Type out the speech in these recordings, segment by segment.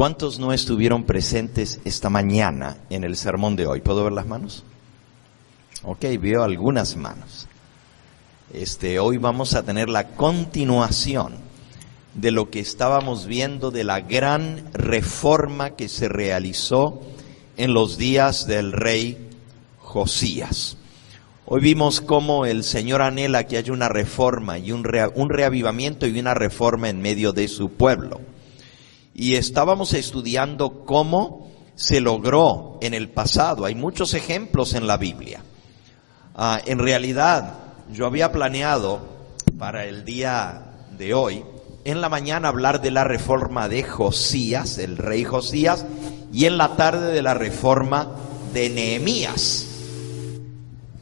¿Cuántos no estuvieron presentes esta mañana en el sermón de hoy? ¿Puedo ver las manos? Ok, veo algunas manos. Hoy vamos a tener la continuación de lo que estábamos viendo de la gran reforma que se realizó en los días del rey Josías. Hoy vimos cómo el Señor anhela que haya una reforma y un reavivamiento y una reforma en medio de su pueblo. Y estábamos estudiando cómo se logró en el pasado. Hay muchos ejemplos en la Biblia. En realidad, yo había planeado para el día de hoy, en la mañana hablar de la reforma de Josías, el rey Josías, y en la tarde de la reforma de Nehemías.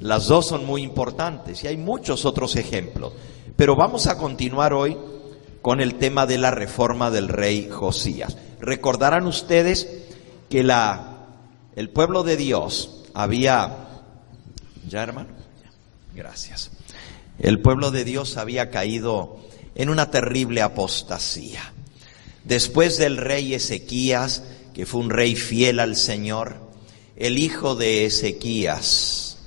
Las dos son muy importantes y hay muchos otros ejemplos. Pero vamos a continuar hoy con el tema de la reforma del rey Josías. Recordarán ustedes que el pueblo de Dios había... ¿Ya, hermano? Gracias. El pueblo de Dios había caído en una terrible apostasía. Después del rey Ezequías, que fue un rey fiel al Señor, el hijo de Ezequías,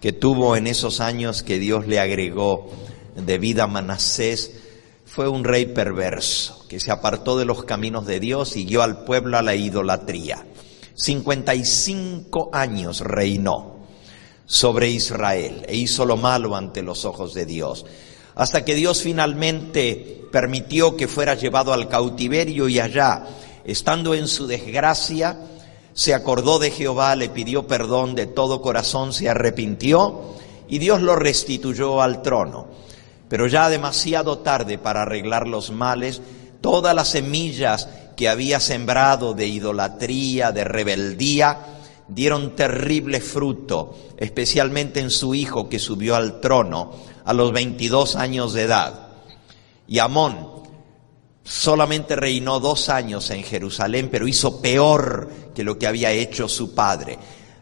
que tuvo en esos años que Dios le agregó de vida a Manasés, fue un rey perverso, que se apartó de los caminos de Dios y guió al pueblo a la idolatría. 55 años reinó sobre Israel e hizo lo malo ante los ojos de Dios, hasta que Dios finalmente permitió que fuera llevado al cautiverio y allá, estando en su desgracia, se acordó de Jehová, le pidió perdón de todo corazón, se arrepintió y Dios lo restituyó al trono. Pero ya demasiado tarde para arreglar los males, todas las semillas que había sembrado de idolatría, de rebeldía, dieron terrible fruto, especialmente en su hijo que subió al trono a los 22 años de edad. Y Amón solamente reinó 2 años en Jerusalén, pero hizo peor que lo que había hecho su padre.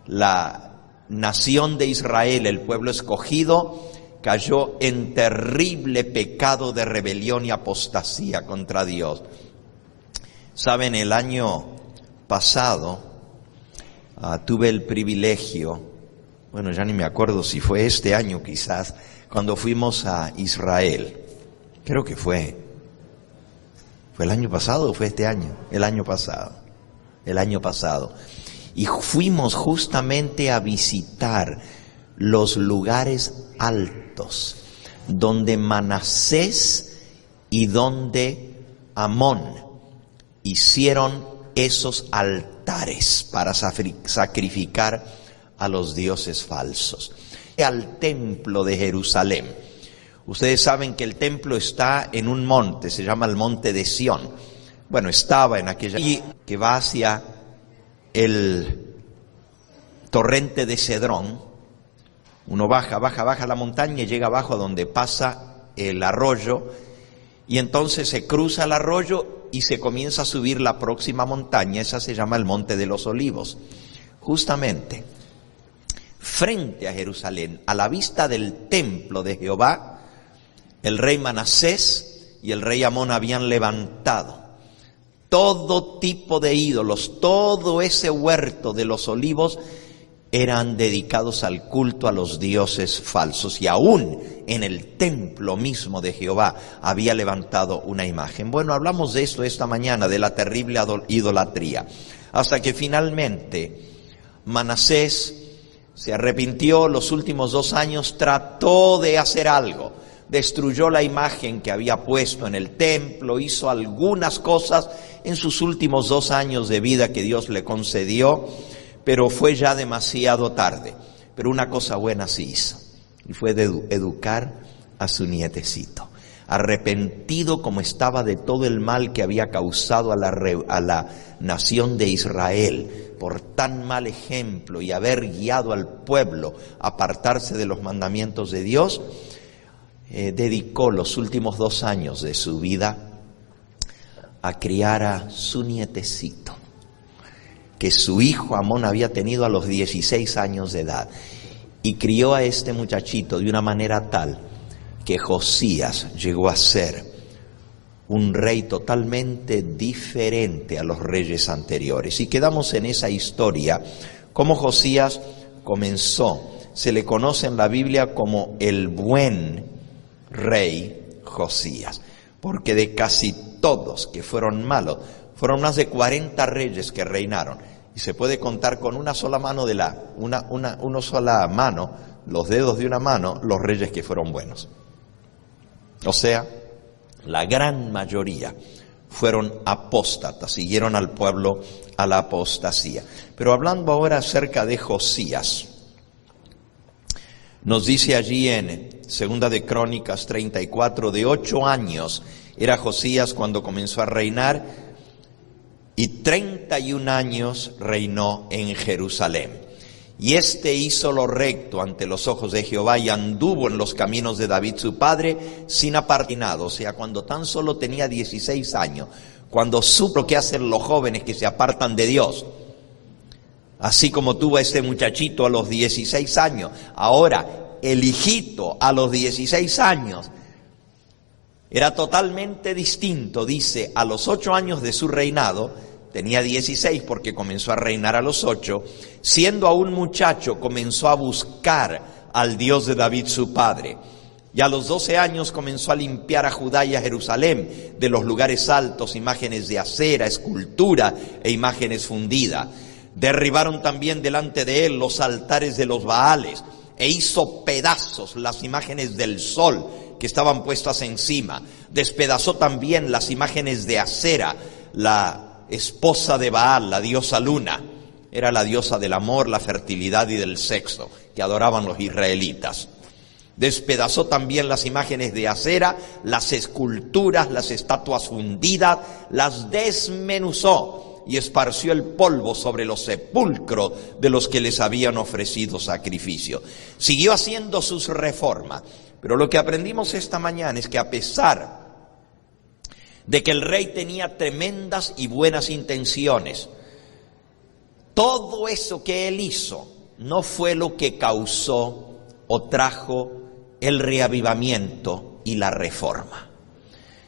La nación de Israel, el pueblo escogido, cayó en terrible pecado de rebelión y apostasía contra Dios. Saben, el año pasado tuve el privilegio, bueno, ya ni me acuerdo si fue este año quizás, cuando fuimos a Israel. Creo que fue el año pasado o fue este año, el año pasado. Y fuimos justamente a visitar los lugares altos, donde Manasés y donde Amón hicieron esos altares para sacrificar a los dioses falsos. Al templo de Jerusalén. Ustedes saben que el templo está en un monte, se llama el monte de Sión. Bueno, estaba en aquella... Y que va hacia el torrente de Cedrón. Uno baja la montaña y llega abajo a donde pasa el arroyo, y entonces se cruza el arroyo y se comienza a subir la próxima montaña. Esa se llama el Monte de los Olivos. Justamente frente a Jerusalén, a la vista del templo de Jehová, el rey Manasés y el rey Amón habían levantado todo tipo de ídolos. Todo ese huerto de los olivos eran dedicados al culto a los dioses falsos, y aún en el templo mismo de Jehová había levantado una imagen. Bueno, hablamos de esto esta mañana, de la terrible idolatría, hasta que finalmente Manasés se arrepintió. Los últimos 2 años trató de hacer algo, destruyó la imagen que había puesto en el templo, hizo algunas cosas en sus últimos 2 años de vida que Dios le concedió, pero fue ya demasiado tarde. Pero una cosa buena sí hizo, y fue de educar a su nietecito. Arrepentido como estaba de todo el mal que había causado a la nación de Israel por tan mal ejemplo y haber guiado al pueblo a apartarse de los mandamientos de Dios, dedicó los últimos 2 años de su vida a criar a su nietecito, que su hijo Amón había tenido a los 16 años de edad, y crió a este muchachito de una manera tal que Josías llegó a ser un rey totalmente diferente a los reyes anteriores. Y quedamos en esa historia, cómo Josías comenzó. Se le conoce en la Biblia como el buen rey Josías, porque de casi todos que fueron malos, fueron más de 40 reyes que reinaron, y se puede contar con una sola mano una sola mano, los dedos de una mano, los reyes que fueron buenos. O sea, la gran mayoría fueron apóstatas, siguieron al pueblo a la apostasía. Pero hablando ahora acerca de Josías, nos dice allí en Segunda de Crónicas 34, de 8 años era Josías cuando comenzó a reinar, y 31 años reinó en Jerusalén. Y hizo lo recto ante los ojos de Jehová, y anduvo en los caminos de David su padre, sin apartinado. O sea, cuando tan solo tenía 16 años, cuando supo qué hacen los jóvenes que se apartan de Dios, así como tuvo este muchachito a los 16 años, ahora el hijito a los 16 años, era totalmente distinto. Dice, a los 8 años de su reinado, tenía 16 porque comenzó a reinar a los 8, siendo aún muchacho comenzó a buscar al Dios de David su padre. Y a los 12 años comenzó a limpiar a Judá y a Jerusalén de los lugares altos, imágenes de acera, escultura e imágenes fundidas. Derribaron también delante de él los altares de los Baales, e hizo pedazos las imágenes del sol que estaban puestas encima. Despedazó también las imágenes de acera, la esposa de Baal, la diosa Luna, era la diosa del amor, la fertilidad y del sexo, que adoraban los israelitas. Despedazó también las imágenes de acera, las esculturas, las estatuas fundidas, las desmenuzó y esparció el polvo sobre los sepulcros de los que les habían ofrecido sacrificio. Siguió haciendo sus reformas, pero lo que aprendimos esta mañana es que a pesar de que el rey tenía tremendas y buenas intenciones, todo eso que él hizo no fue lo que causó o trajo el reavivamiento y la reforma.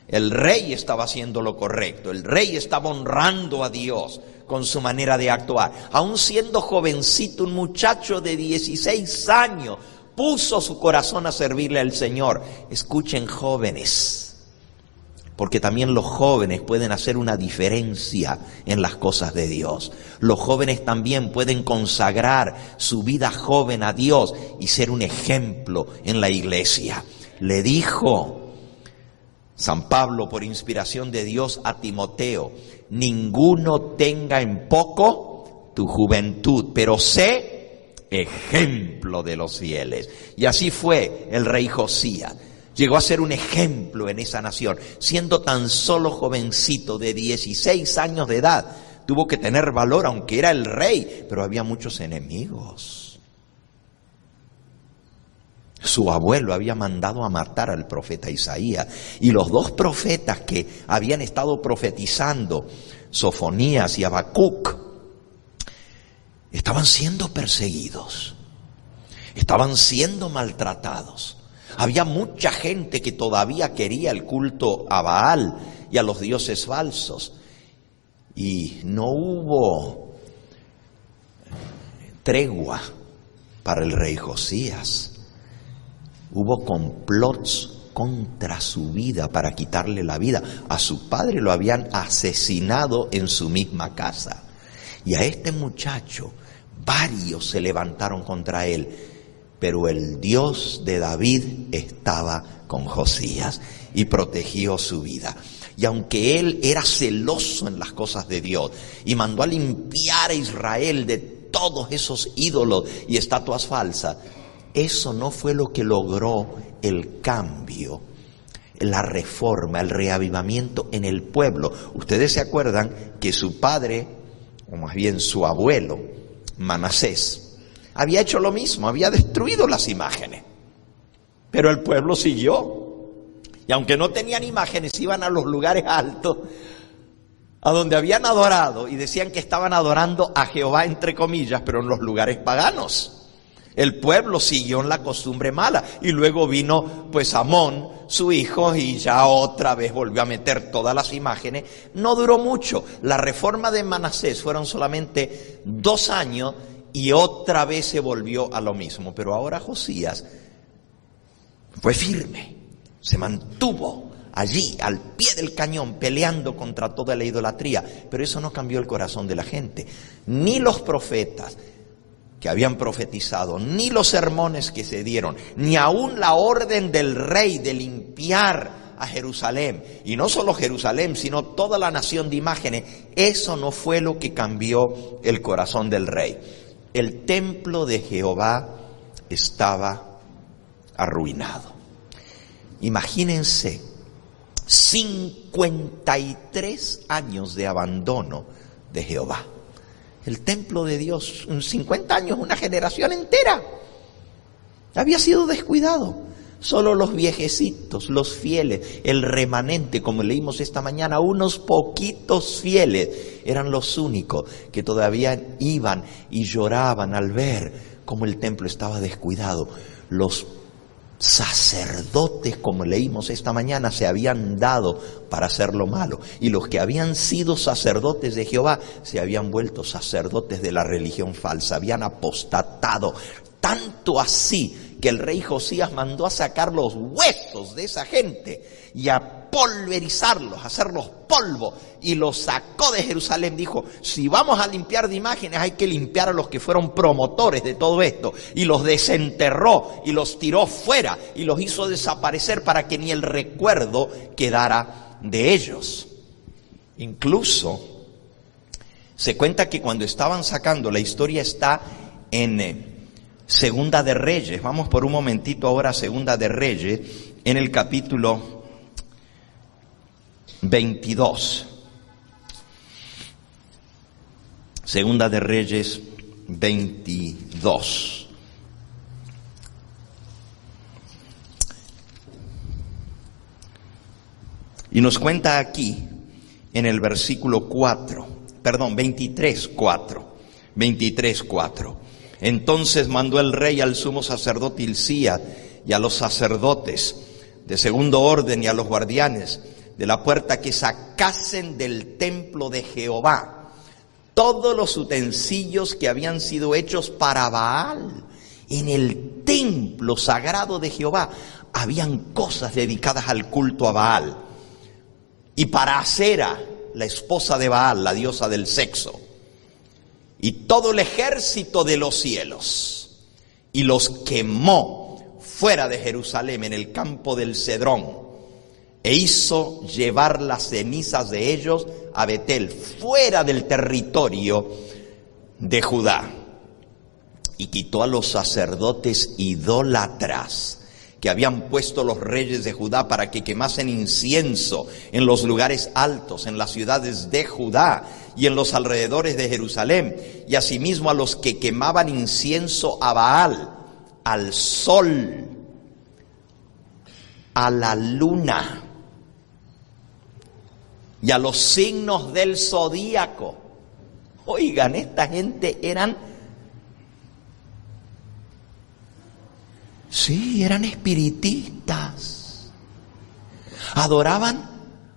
El rey estaba haciendo lo correcto, el rey estaba honrando a Dios con su manera de actuar. Aún siendo jovencito, un muchacho de 16 años, puso su corazón a servirle al Señor. Escuchen, jóvenes, porque también los jóvenes pueden hacer una diferencia en las cosas de Dios. Los jóvenes también pueden consagrar su vida joven a Dios y ser un ejemplo en la iglesia. Le dijo San Pablo, por inspiración de Dios, a Timoteo: ninguno tenga en poco tu juventud, pero sé ejemplo de los fieles. Y así fue el rey Josías. Llegó a ser un ejemplo en esa nación, siendo tan solo jovencito de 16 años de edad. Tuvo que tener valor, aunque era el rey, pero había muchos enemigos. Su abuelo había mandado a matar al profeta Isaías, y los 2 profetas que habían estado profetizando, Sofonías y Habacuc, estaban siendo perseguidos, estaban siendo maltratados. Había mucha gente que todavía quería el culto a Baal y a los dioses falsos. Y no hubo tregua para el rey Josías. Hubo complots contra su vida para quitarle la vida. A su padre lo habían asesinado en su misma casa. Y a este muchacho, varios se levantaron contra él. Pero el Dios de David estaba con Josías y protegió su vida. Y aunque él era celoso en las cosas de Dios y mandó a limpiar a Israel de todos esos ídolos y estatuas falsas, eso no fue lo que logró el cambio, la reforma, el reavivamiento en el pueblo. Ustedes se acuerdan que su padre, o más bien su abuelo, Manasés, había hecho lo mismo, había destruido las imágenes, pero el pueblo siguió. Y aunque no tenían imágenes, iban a los lugares altos, a donde habían adorado, y decían que estaban adorando a Jehová, entre comillas, pero en los lugares paganos. El pueblo siguió en la costumbre mala y luego vino pues Amón, su hijo, y ya otra vez volvió a meter todas las imágenes. No duró mucho. La reforma de Manasés fueron solamente 2 años y otra vez se volvió a lo mismo. Pero ahora Josías fue firme, se mantuvo allí al pie del cañón peleando contra toda la idolatría. Pero eso no cambió el corazón de la gente. Ni los profetas que habían profetizado, ni los sermones que se dieron, ni aún la orden del rey de limpiar a Jerusalén, y no solo Jerusalén, sino toda la nación de imágenes, eso no fue lo que cambió el corazón del rey. El templo de Jehová estaba arruinado. Imagínense, 53 años de abandono de Jehová. El templo de Dios, en 50 años, una generación entera, había sido descuidado. Solo los viejecitos, los fieles, el remanente, como leímos esta mañana, unos poquitos fieles, eran los únicos que todavía iban y lloraban al ver cómo el templo estaba descuidado. Los sacerdotes, como leímos esta mañana, se habían dado para hacer lo malo, y los que habían sido sacerdotes de Jehová se habían vuelto sacerdotes de la religión falsa, habían apostatado, tanto así que el rey Josías mandó a sacar los huesos de esa gente y a pulverizarlos, a hacerlos polvo, y los sacó de Jerusalén. Dijo: si vamos a limpiar de imágenes, hay que limpiar a los que fueron promotores de todo esto, y los desenterró y los tiró fuera y los hizo desaparecer para que ni el recuerdo quedara de ellos. Incluso se cuenta que cuando estaban sacando, la historia está en Segunda de Reyes. Vamos por un momentito ahora a Segunda de Reyes, en el capítulo 22. Segunda de Reyes 22. Y nos cuenta aquí en el versículo 23, 4. Entonces mandó el rey al sumo sacerdote Hilcías y a los sacerdotes de segundo orden y a los guardianes de la puerta que sacasen del templo de Jehová todos los utensilios que habían sido hechos para Baal. En el templo sagrado de Jehová habían cosas dedicadas al culto a Baal y para Acera, la esposa de Baal, la diosa del sexo, y todo el ejército de los cielos, y los quemó fuera de Jerusalén en el campo del Cedrón, e hizo llevar las cenizas de ellos a Betel, fuera del territorio de Judá. Y quitó a los sacerdotes idólatras que habían puesto los reyes de Judá para que quemasen incienso en los lugares altos, en las ciudades de Judá y en los alrededores de Jerusalén, y asimismo a los que quemaban incienso a Baal, al sol, a la luna y a los signos del zodíaco. Oigan, esta gente eran espiritistas. Adoraban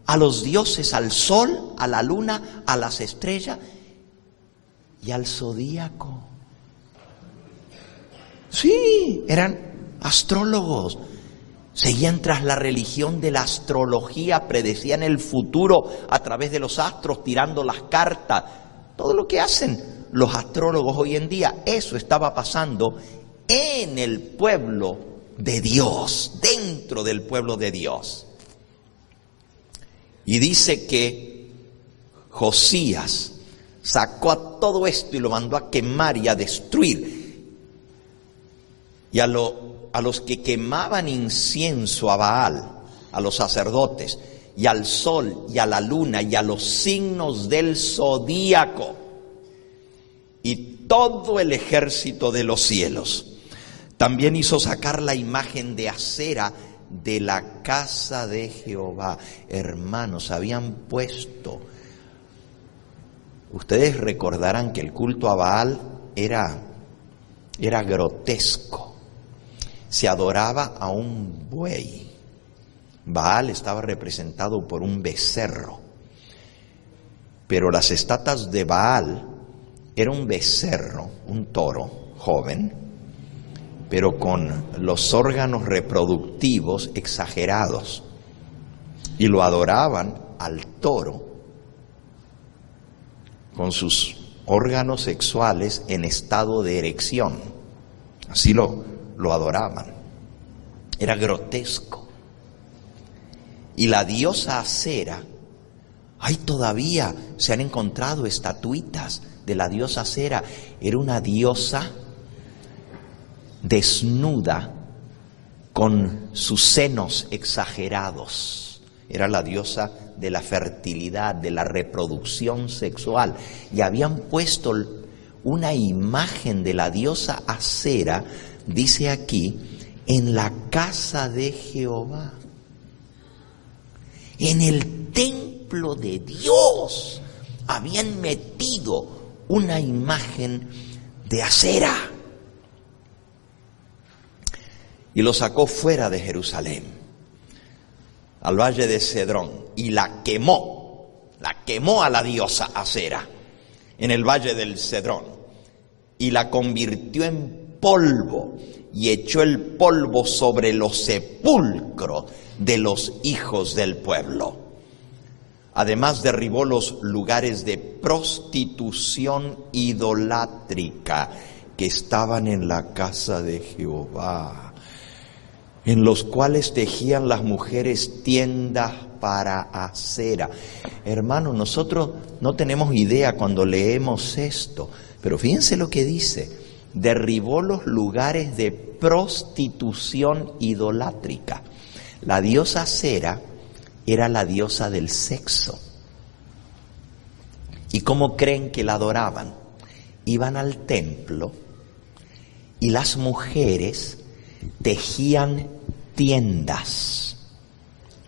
a los dioses, al sol, a la luna, a las estrellas y al zodíaco. Sí, eran astrólogos. Seguían tras la religión de la astrología, predecían el futuro a través de los astros, tirando las cartas. Todo lo que hacen los astrólogos hoy en día, eso estaba pasando en el pueblo de Dios, dentro del pueblo de Dios. Y dice que Josías sacó a todo esto y lo mandó a quemar y a destruir. Y a los que quemaban incienso a Baal, a los sacerdotes, y al sol, y a la luna, y a los signos del zodíaco, y todo el ejército de los cielos. También hizo sacar la imagen de Acera de la casa de Jehová. Hermanos, habían puesto, ustedes recordarán que el culto a Baal era Era grotesco. Se adoraba a un buey. Baal estaba representado por un becerro. Pero las estatuas de Baal era un becerro, un toro joven, pero con los órganos reproductivos exagerados. Y lo adoraban al toro con sus órganos sexuales en estado de erección. Así lo adoraban. Era grotesco. Y la diosa Acera, todavía se han encontrado estatuitas de la diosa Acera. Era una diosa desnuda con sus senos exagerados. Era la diosa de la fertilidad, de la reproducción sexual. Y habían puesto una imagen de la diosa Acera, dice aquí, en la casa de Jehová. En el templo de Dios habían metido una imagen de Acera. Y lo sacó fuera de Jerusalén, al valle de Cedrón, y la quemó a la diosa Acera en el valle del Cedrón, y la convirtió en polvo, y echó el polvo sobre los sepulcros de los hijos del pueblo. Además derribó los lugares de prostitución idolátrica que estaban en la casa de Jehová, en los cuales tejían las mujeres tiendas para Acera. Hermanos, nosotros no tenemos idea cuando leemos esto, pero fíjense lo que dice: derribó los lugares de prostitución idolátrica. La diosa Acera era la diosa del sexo. ¿Y cómo creen que la adoraban? Iban al templo y las mujeres tejían tiendas,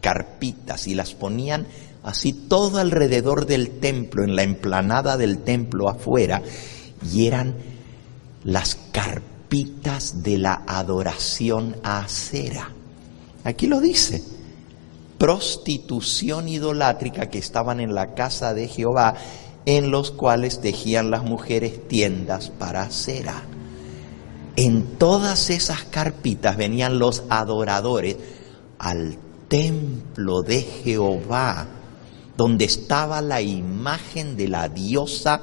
carpitas, y las ponían así todo alrededor del templo, en la explanada del templo afuera, y eran las carpitas de la adoración a Acera. Aquí lo dice: prostitución idolátrica que estaban en la casa de Jehová, en los cuales tejían las mujeres tiendas para Acera. En todas esas carpitas venían los adoradores al templo de Jehová, donde estaba la imagen de la diosa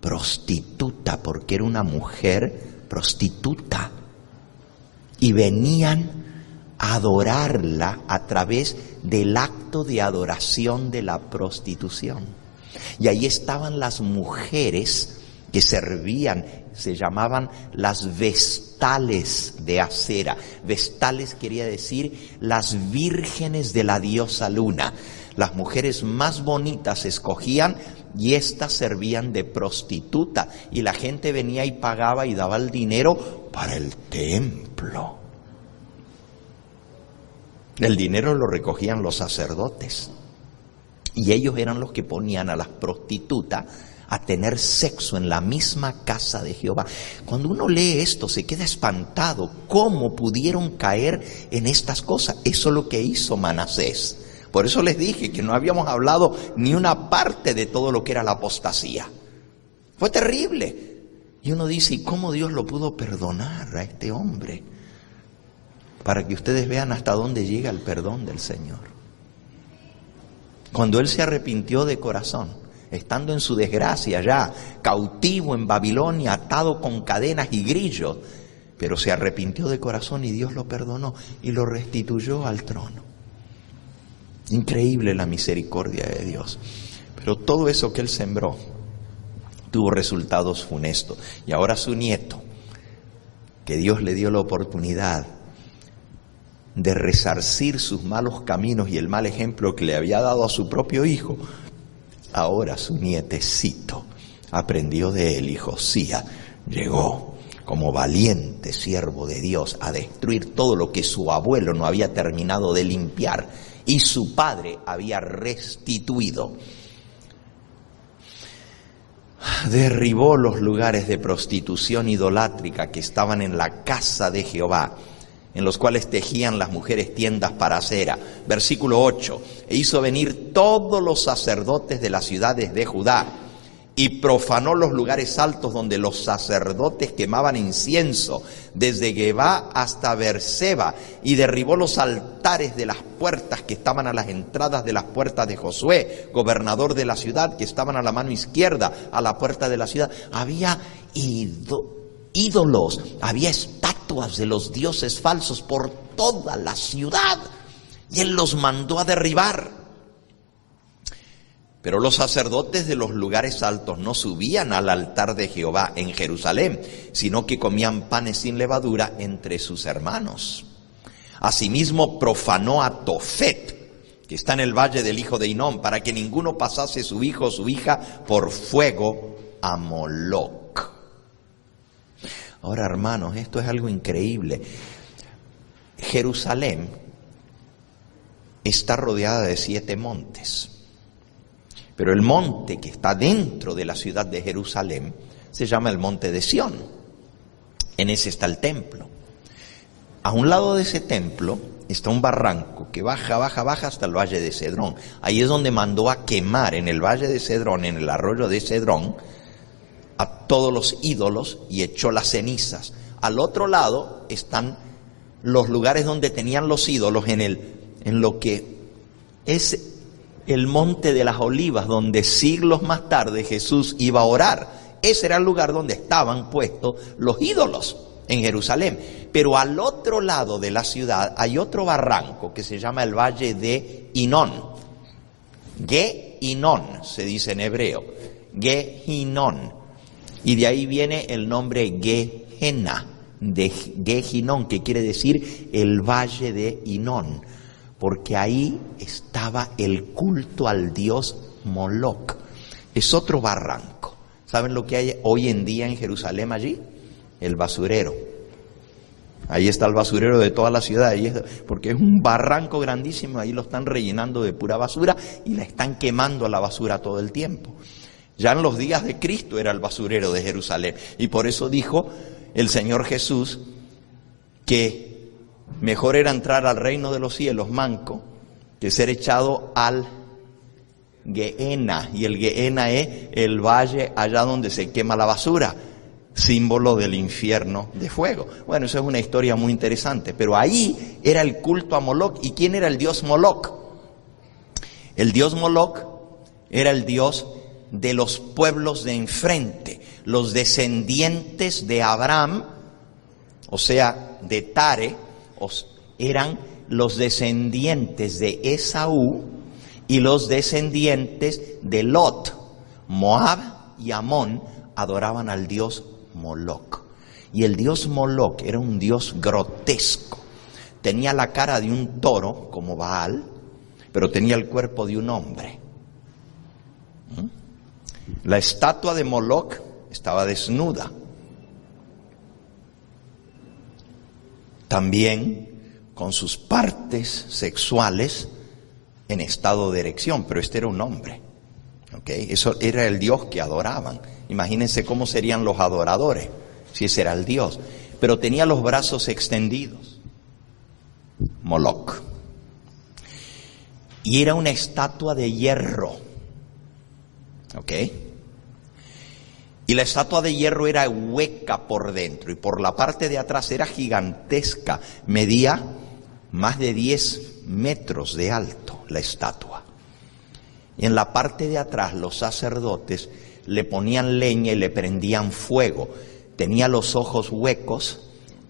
prostituta, porque era una mujer prostituta, y venían a adorarla a través del acto de adoración de la prostitución. Y ahí estaban las mujeres que servían, se llamaban las vestales de Acera. Vestales quería decir las vírgenes de la diosa Luna. Las mujeres más bonitas se escogían y éstas servían de prostituta. Y la gente venía y pagaba y daba el dinero para el templo. El dinero lo recogían los sacerdotes. Y ellos eran los que ponían a las prostitutas a tener sexo en la misma casa de Jehová. Cuando uno lee esto se queda espantado. ¿Cómo pudieron caer en estas cosas? Eso es lo que hizo Manasés. Por eso les dije que no habíamos hablado ni una parte de todo lo que era la apostasía. Fue terrible. Y uno dice: ¿y cómo Dios lo pudo perdonar a este hombre? Para que ustedes vean hasta dónde llega el perdón del Señor. Cuando él se arrepintió de corazón, estando en su desgracia ya, cautivo en Babilonia, atado con cadenas y grillos, pero se arrepintió de corazón y Dios lo perdonó y lo restituyó al trono. Increíble la misericordia de Dios. Pero todo eso que él sembró tuvo resultados funestos. Y ahora su nieto, que Dios le dio la oportunidad de resarcir sus malos caminos y el mal ejemplo que le había dado a su propio hijo, ahora su nietecito aprendió de él, y Josías llegó como valiente siervo de Dios a destruir todo lo que su abuelo no había terminado de limpiar y su padre había restituido. derribó los lugares de prostitución idolátrica que estaban en la casa de Jehová, en los cuales tejían las mujeres tiendas para cera. Versículo 8, e hizo venir todos los sacerdotes de las ciudades de Judá, y profanó los lugares altos donde los sacerdotes quemaban incienso, desde Gebá hasta Beerseba, y derribó los altares de las puertas que estaban a las entradas de las puertas de Josué, gobernador de la ciudad, que estaban a la mano izquierda, a la puerta de la ciudad. Había ídolos, había estatuas de los dioses falsos por toda la ciudad, y él los mandó a derribar. Pero los sacerdotes de los lugares altos no subían al altar de Jehová en Jerusalén, sino que comían panes sin levadura entre sus hermanos. Asimismo profanó a Tofet, que está en el valle del hijo de Hinnom, para que ninguno pasase su hijo o su hija por fuego a Moloc. Ahora, hermanos, esto es algo increíble. Jerusalén está rodeada de 7 montes. Pero el monte que está dentro de la ciudad de Jerusalén se llama el monte de Sión. En ese está el templo. A un lado de ese templo está un barranco que baja hasta el valle de Cedrón. Ahí es donde mandó a quemar en el valle de Cedrón, en el arroyo de Cedrón, a todos los ídolos y echó las cenizas. Al otro lado están los lugares donde tenían los ídolos en lo que es el monte de las olivas, donde siglos más tarde Jesús iba a orar. Ese era el lugar donde estaban puestos los ídolos en Jerusalén. Pero al otro lado de la ciudad hay otro barranco que se llama el Valle de Hinón. Ge-Hinón se dice en hebreo. Ge-Hinón. Y de ahí viene el nombre Gehenna, de Ge-Hinón, que quiere decir el Valle de Hinón. Porque ahí estaba el culto al dios Moloc. Es otro barranco. ¿Saben lo que hay hoy en día en Jerusalén allí? El basurero. Ahí está el basurero de toda la ciudad, porque es un barranco grandísimo, ahí lo están rellenando de pura basura y la están quemando a la basura todo el tiempo. Ya en los días de Cristo era el basurero de Jerusalén, y por eso dijo el Señor Jesús que mejor era entrar al reino de los cielos manco que ser echado al Gehenna, y el Gehenna es el valle allá donde se quema la basura, símbolo del infierno de fuego. Bueno, eso es una historia muy interesante, pero ahí era el culto a Moloc. ¿Y quién era el dios Moloc? El dios Moloc era el dios de los pueblos de enfrente, los descendientes de Abraham, o sea, de Tare, eran los descendientes de Esaú y los descendientes de Lot. Moab y Amón adoraban al dios Moloc. Y el dios Moloc era un dios grotesco. Tenía la cara de un toro, como Baal, pero tenía el cuerpo de un hombre. La estatua de Moloc estaba desnuda. También con sus partes sexuales en estado de erección, pero este era un hombre. ¿Okay? Eso era el dios que adoraban. Imagínense cómo serían los adoradores, si ese era el dios. Pero tenía los brazos extendidos. Moloc. Y era una estatua de hierro. ¿Ok? Y la estatua de hierro era hueca por dentro y por la parte de atrás era gigantesca. Medía más de 10 metros de alto la estatua. Y en la parte de atrás los sacerdotes le ponían leña y le prendían fuego. Tenía los ojos huecos,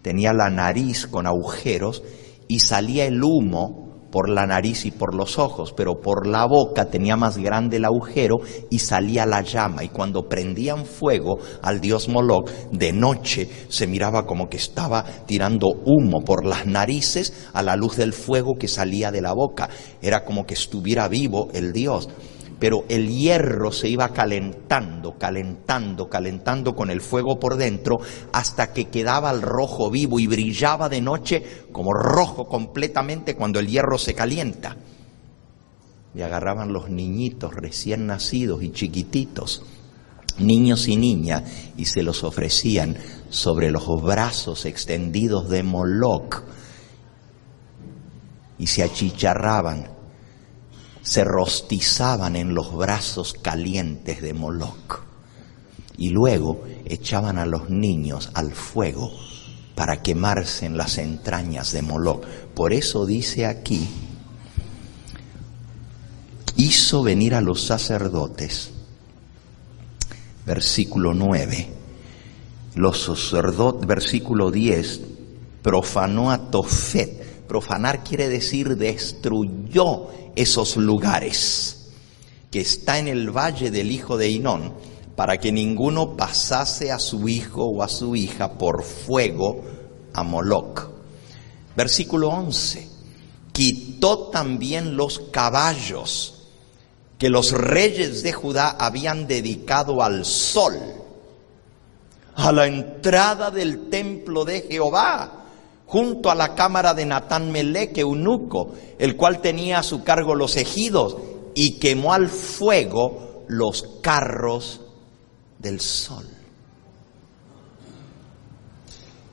tenía la nariz con agujeros y salía el humo por la nariz y por los ojos, pero por la boca tenía más grande el agujero y salía la llama. Y cuando prendían fuego al dios Moloc, de noche se miraba como que estaba tirando humo por las narices a la luz del fuego que salía de la boca. Era como que estuviera vivo el dios. Pero el hierro se iba calentando con el fuego por dentro hasta que quedaba al rojo vivo y brillaba de noche como rojo completamente cuando el hierro se calienta. Y agarraban los niñitos recién nacidos y chiquititos niños y niñas, y se los ofrecían sobre los brazos extendidos de Moloc, y se achicharraban, se rostizaban en los brazos calientes de Moloc, y luego echaban a los niños al fuego para quemarse en las entrañas de Moloc. Por eso dice aquí, hizo venir a los sacerdotes, versículo 9, los sacerdotes, versículo 10, profanó a Tofet. Profanar quiere decir destruyó esos lugares que está en el valle del hijo de Hinón, para que ninguno pasase a su hijo o a su hija por fuego a Moloc. Versículo 11, quitó también los caballos que los reyes de Judá habían dedicado al sol, a la entrada del templo de Jehová, junto a la cámara de Natán Melec, eunuco, el cual tenía a su cargo los ejidos, y quemó al fuego los carros del sol.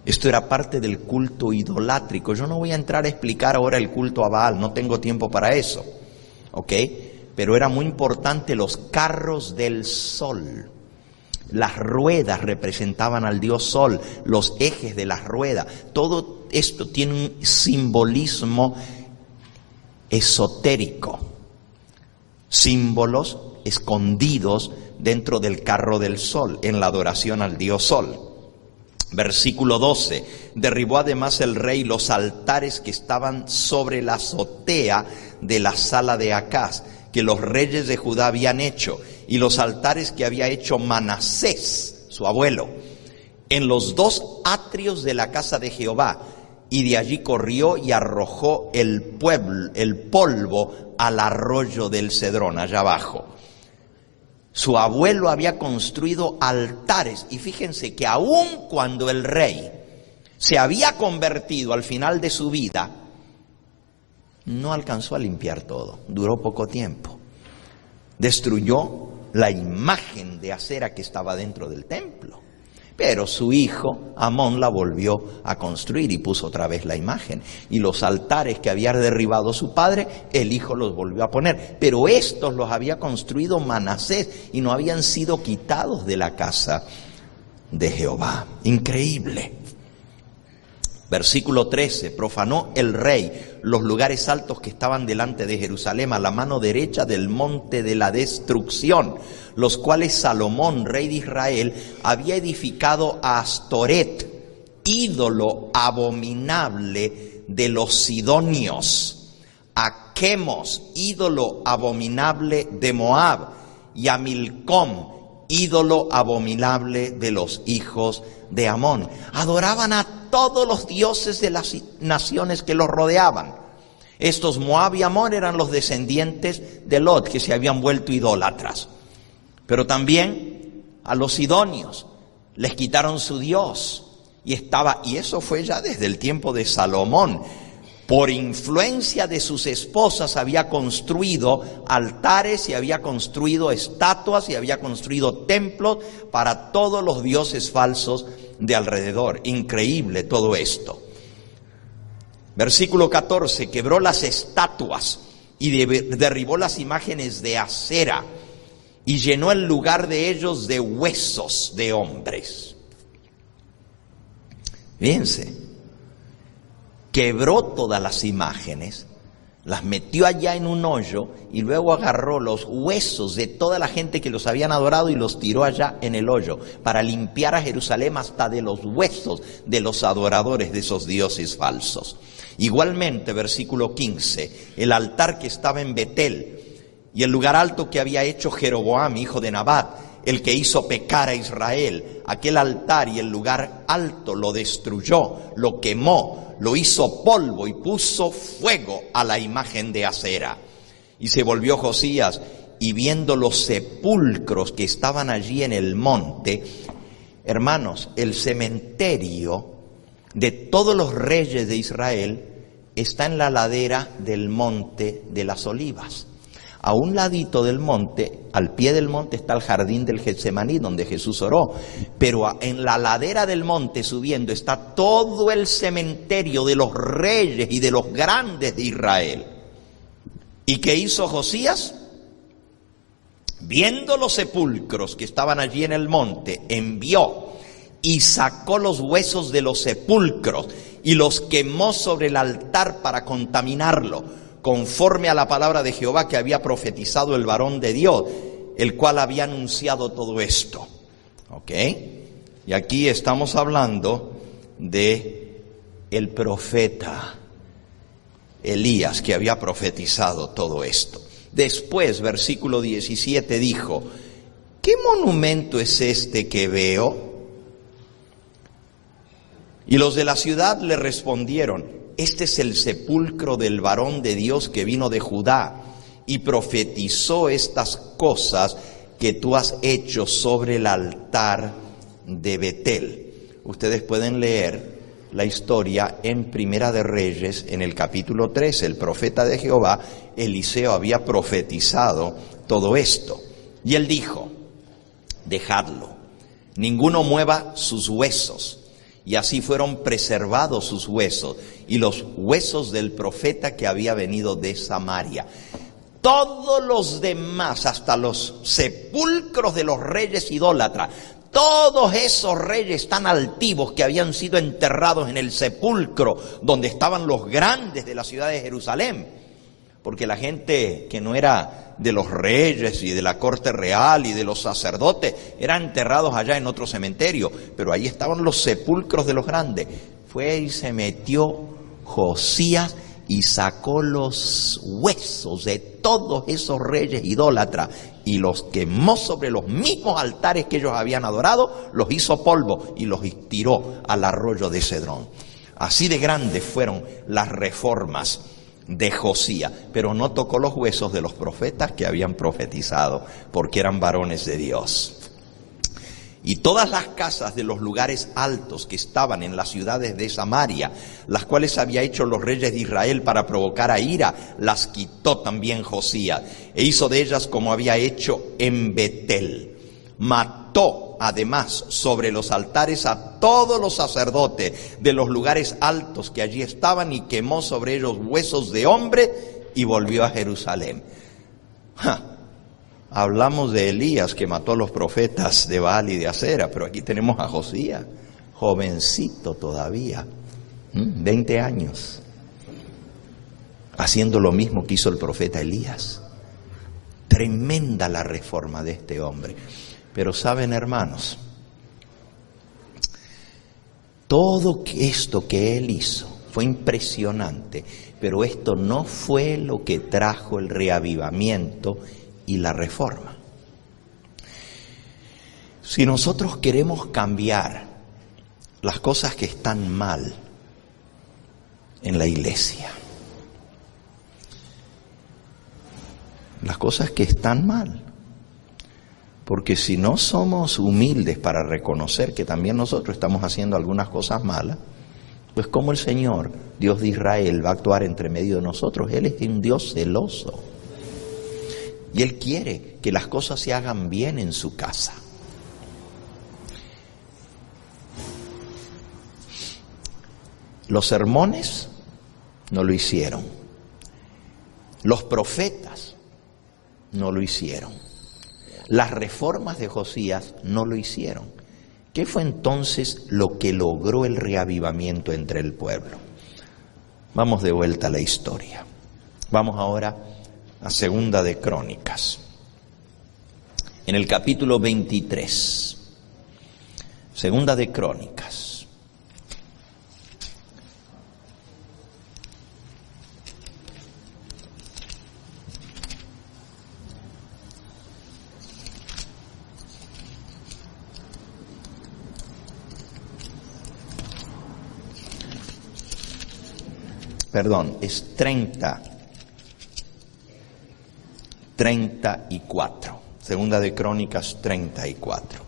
Esto era parte del culto idolátrico. Yo no voy a entrar a explicar ahora el culto a Baal, no tengo tiempo para eso, ¿ok? Pero era muy importante los carros del sol. Las ruedas representaban al dios sol, los ejes de las ruedas. Todo esto tiene un simbolismo esotérico, símbolos escondidos dentro del carro del sol, en la adoración al dios sol. Versículo 12, derribó además el rey los altares que estaban sobre la azotea de la sala de Acaz, que los reyes de Judá habían hecho, y los altares que había hecho Manasés, su abuelo, en los dos atrios de la casa de Jehová, y de allí corrió y arrojó el polvo al arroyo del Cedrón, allá abajo. Su abuelo había construido altares, y fíjense que aun cuando el rey se había convertido al final de su vida, no alcanzó a limpiar todo, duró poco tiempo. Destruyó la imagen de acera que estaba dentro del templo, pero su hijo Amón la volvió a construir y puso otra vez la imagen. Y los altares que había derribado su padre, el hijo los volvió a poner, pero estos los había construido Manasés y no habían sido quitados de la casa de Jehová. Increíble. Versículo 13, profanó el rey los lugares altos que estaban delante de Jerusalén, a la mano derecha del monte de la destrucción, los cuales Salomón, rey de Israel, había edificado a Astoret, ídolo abominable de los sidonios, a Quemos, ídolo abominable de Moab, y a Milcom, ídolo abominable de los hijos de Amón. Adoraban a todos los dioses de las naciones que los rodeaban. Estos Moab y Amón eran los descendientes de Lot, que se habían vuelto idólatras. Pero también a los sidonios les quitaron su Dios, y eso fue ya desde el tiempo de Salomón. Por influencia de sus esposas había construido altares y había construido estatuas y había construido templos para todos los dioses falsos de alrededor. Increíble todo esto. Versículo 14, quebró las estatuas y derribó las imágenes de acera y llenó el lugar de ellos de huesos de hombres. Fíjense, quebró todas las imágenes, las metió allá en un hoyo y luego agarró los huesos de toda la gente que los habían adorado y los tiró allá en el hoyo para limpiar a Jerusalén hasta de los huesos de los adoradores de esos dioses falsos. Igualmente, versículo 15, el altar que estaba en Betel y el lugar alto que había hecho Jeroboam, hijo de Nabat, el que hizo pecar a Israel, aquel altar y el lugar alto lo destruyó, lo quemó, lo hizo polvo y puso fuego a la imagen de acera. Y se volvió Josías y viendo los sepulcros que estaban allí en el monte, hermanos, el cementerio de todos los reyes de Israel está en la ladera del monte de las Olivas. A un ladito del monte, al pie del monte, está el jardín del Getsemaní, donde Jesús oró. Pero en la ladera del monte subiendo está todo el cementerio de los reyes y de los grandes de Israel. ¿Y qué hizo Josías? Viendo los sepulcros que estaban allí en el monte, envió y sacó los huesos de los sepulcros y los quemó sobre el altar para contaminarlo, conforme a la palabra de Jehová que había profetizado el varón de Dios, el cual había anunciado todo esto. ¿Ok? Y aquí estamos hablando de el profeta Elías, que había profetizado todo esto. Después, versículo 17 dijo: ¿qué monumento es este que veo? Y los de la ciudad le respondieron: este es el sepulcro del varón de Dios que vino de Judá y profetizó estas cosas que tú has hecho sobre el altar de Betel. Ustedes pueden leer la historia en Primera de Reyes, en el capítulo 13. El profeta de Jehová, Eliseo, había profetizado todo esto. Y él dijo: dejadlo, ninguno mueva sus huesos. Y así fueron preservados sus huesos y los huesos del profeta que había venido de Samaria. Todos los demás, hasta los sepulcros de los reyes idólatras, todos esos reyes tan altivos que habían sido enterrados en el sepulcro donde estaban los grandes de la ciudad de Jerusalén, porque la gente que no era de los reyes y de la corte real y de los sacerdotes eran enterrados allá en otro cementerio, pero ahí estaban los sepulcros de los grandes. Fue y se metió Josías y sacó los huesos de todos esos reyes idólatras y los quemó sobre los mismos altares que ellos habían adorado, los hizo polvo y los tiró al arroyo de Cedrón. Así de grandes fueron las reformas de Josías, pero no tocó los huesos de los profetas que habían profetizado, porque eran varones de Dios. Y todas las casas de los lugares altos que estaban en las ciudades de Samaria, las cuales había hecho los reyes de Israel para provocar a ira, las quitó también Josías, e hizo de ellas como había hecho en Betel. Mató además sobre los altares a todos los sacerdotes de los lugares altos que allí estaban y quemó sobre ellos huesos de hombre y volvió a Jerusalén. Hablamos de Elías, que mató a los profetas de Baal y de Acera, pero aquí tenemos a Josías, jovencito todavía, 20 años, haciendo lo mismo que hizo el profeta Elías. Tremenda la reforma de este hombre. Pero saben, hermanos, todo esto que él hizo fue impresionante, pero esto no fue lo que trajo el reavivamiento y la reforma. Si nosotros queremos cambiar las cosas que están mal en la iglesia, las cosas que están mal, porque si no somos humildes para reconocer que también nosotros estamos haciendo algunas cosas malas, pues ¿cómo el Señor, Dios de Israel, va a actuar entre medio de nosotros? Él es un Dios celoso. Y Él quiere que las cosas se hagan bien en su casa. Los sermones no lo hicieron. Los profetas no lo hicieron. Las reformas de Josías no lo hicieron. ¿Qué fue entonces lo que logró el reavivamiento entre el pueblo? Vamos de vuelta a la historia. Vamos ahora a Segunda de Crónicas. En el capítulo 23. Segunda de Crónicas. Perdón, es 34. Segunda de Crónicas 34.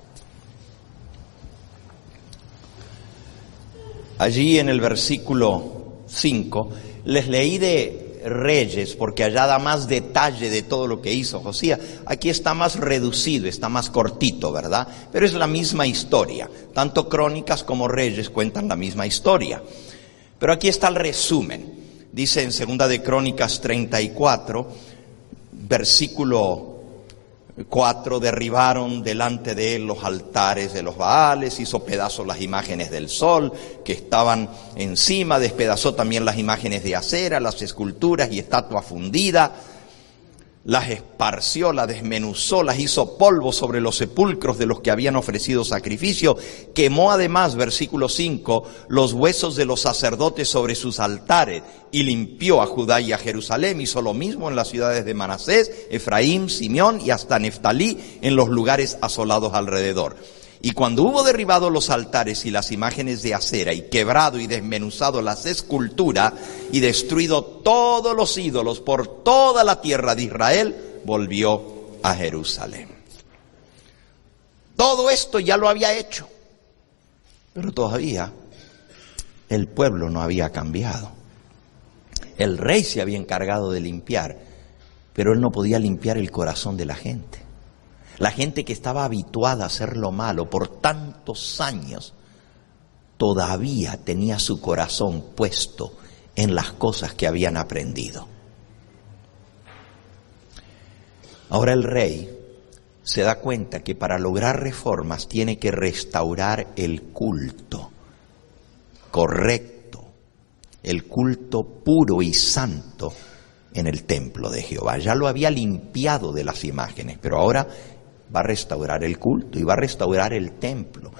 Allí en el versículo 5 les leí de Reyes, porque allá da más detalle de todo lo que hizo Josías. Aquí está más reducido, está más cortito, ¿verdad? Pero es la misma historia. Tanto Crónicas como Reyes cuentan la misma historia. Pero aquí está el resumen. Dice en 2 de Crónicas 34, versículo 4, derribaron delante de él los altares de los Baales, hizo pedazos las imágenes del sol que estaban encima, despedazó también las imágenes de acera, las esculturas y estatua fundida, las esparció, las desmenuzó, las hizo polvo sobre los sepulcros de los que habían ofrecido sacrificio, quemó además, versículo 5, los huesos de los sacerdotes sobre sus altares y limpió a Judá y a Jerusalén. Hizo lo mismo en las ciudades de Manasés, Efraín, Simeón y hasta Neftalí, en los lugares asolados alrededor. Y cuando hubo derribado los altares y las imágenes de acera y quebrado y desmenuzado las esculturas y destruido todos los ídolos por toda la tierra de Israel, volvió a Jerusalén. Todo esto ya lo había hecho, pero todavía el pueblo no había cambiado. El rey se había encargado de limpiar, pero él no podía limpiar el corazón de la gente. La gente que estaba habituada a hacer lo malo por tantos años, todavía tenía su corazón puesto en las cosas que habían aprendido. Ahora el rey se da cuenta que para lograr reformas tiene que restaurar el culto correcto, el culto puro y santo en el templo de Jehová. Ya lo había limpiado de las imágenes, pero ahora va a restaurar el culto y va a restaurar el templo.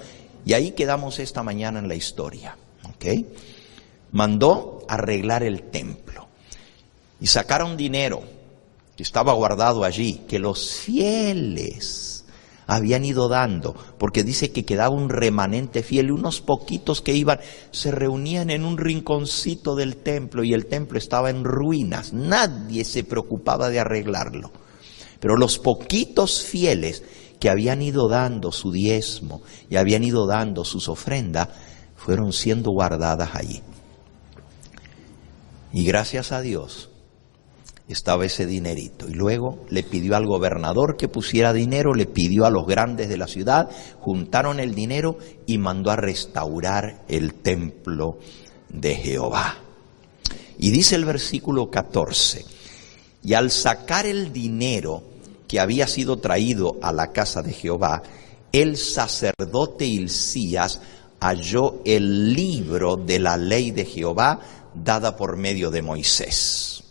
Y ahí quedamos esta mañana en la historia. ¿Okay? Mandó arreglar el templo y sacaron dinero que estaba guardado allí, que los fieles habían ido dando, porque dice que quedaba un remanente fiel, unos poquitos que iban, se reunían en un rinconcito del templo y el templo estaba en ruinas. Nadie se preocupaba de arreglarlo. Pero los poquitos fieles que habían ido dando su diezmo y habían ido dando sus ofrendas, fueron siendo guardadas allí. Y gracias a Dios estaba ese dinerito. Y luego le pidió al gobernador que pusiera dinero, le pidió a los grandes de la ciudad, juntaron el dinero y mandó a restaurar el templo de Jehová. Y dice el versículo 14, y al sacar el dinero que había sido traído a la casa de Jehová, el sacerdote Hilcías halló el libro de la ley de Jehová dada por medio de Moisés.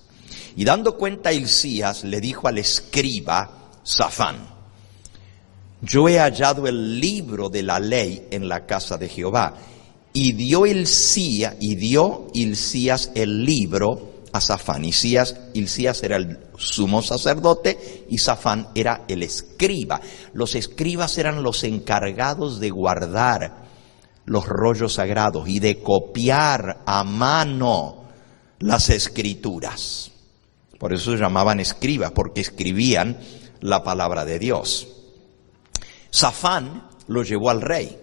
Y dando cuenta Hilcías, le dijo al escriba Safán, yo he hallado el libro de la ley en la casa de Jehová. Y dio Hilcías el libro a Safán. Hilcías era el sumo sacerdote y Safán era el escriba. Los escribas eran los encargados de guardar los rollos sagrados y de copiar a mano las escrituras. Por eso se llamaban escribas, porque escribían la palabra de Dios. Safán lo llevó al rey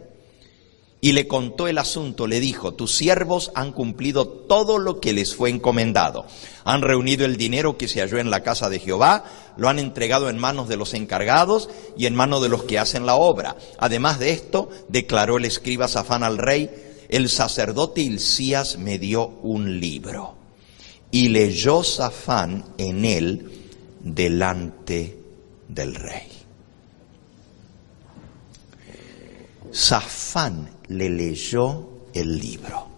y le contó el asunto, le dijo, tus siervos han cumplido todo lo que les fue encomendado. Han reunido el dinero que se halló en la casa de Jehová, lo han entregado en manos de los encargados y en manos de los que hacen la obra. Además de esto, declaró el escriba Safán al rey, el sacerdote Hilcías me dio un libro. Y leyó Safán en él delante del rey. Safán le leyó el libro.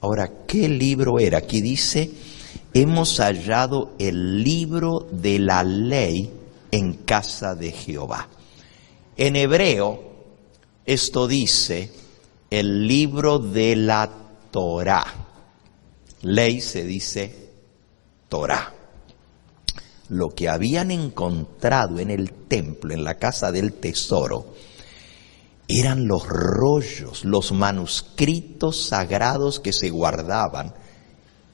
Ahora, ¿qué libro era? Aquí dice, hemos hallado el libro de la ley en casa de Jehová. En hebreo, esto dice el libro de la Torá. Ley se dice Torá. Lo que habían encontrado en el templo, en la casa del tesoro, eran los rollos, los manuscritos sagrados que se guardaban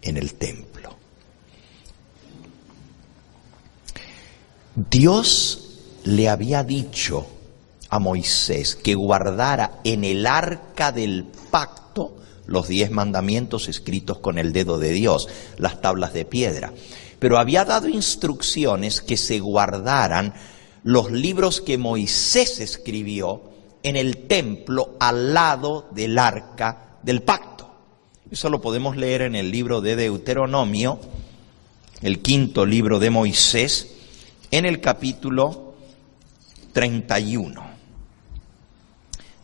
en el templo. Dios le había dicho a Moisés que guardara en el arca del pacto los 10 mandamientos escritos con el dedo de Dios, las tablas de piedra. Pero había dado instrucciones que se guardaran los libros que Moisés escribió en el templo al lado del arca del pacto. Eso lo podemos leer en el libro de Deuteronomio, el 5º libro de Moisés, en el capítulo 31.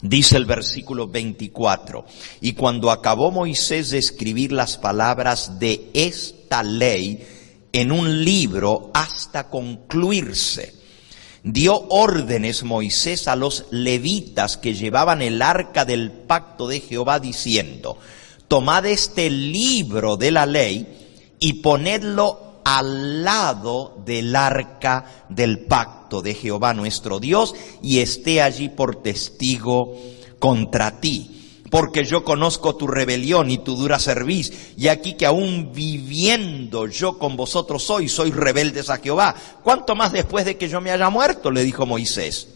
Dice el versículo 24, y cuando acabó Moisés de escribir las palabras de esta ley en un libro hasta concluirse, dio órdenes Moisés a los levitas que llevaban el arca del pacto de Jehová, diciendo: tomad este libro de la ley y ponedlo al lado del arca del pacto de Jehová nuestro Dios, y esté allí por testigo contra ti. Porque yo conozco tu rebelión y tu dura cerviz, y aquí que aún viviendo yo con vosotros sois rebeldes a Jehová. ¿Cuánto más después de que yo me haya muerto?, le dijo Moisés.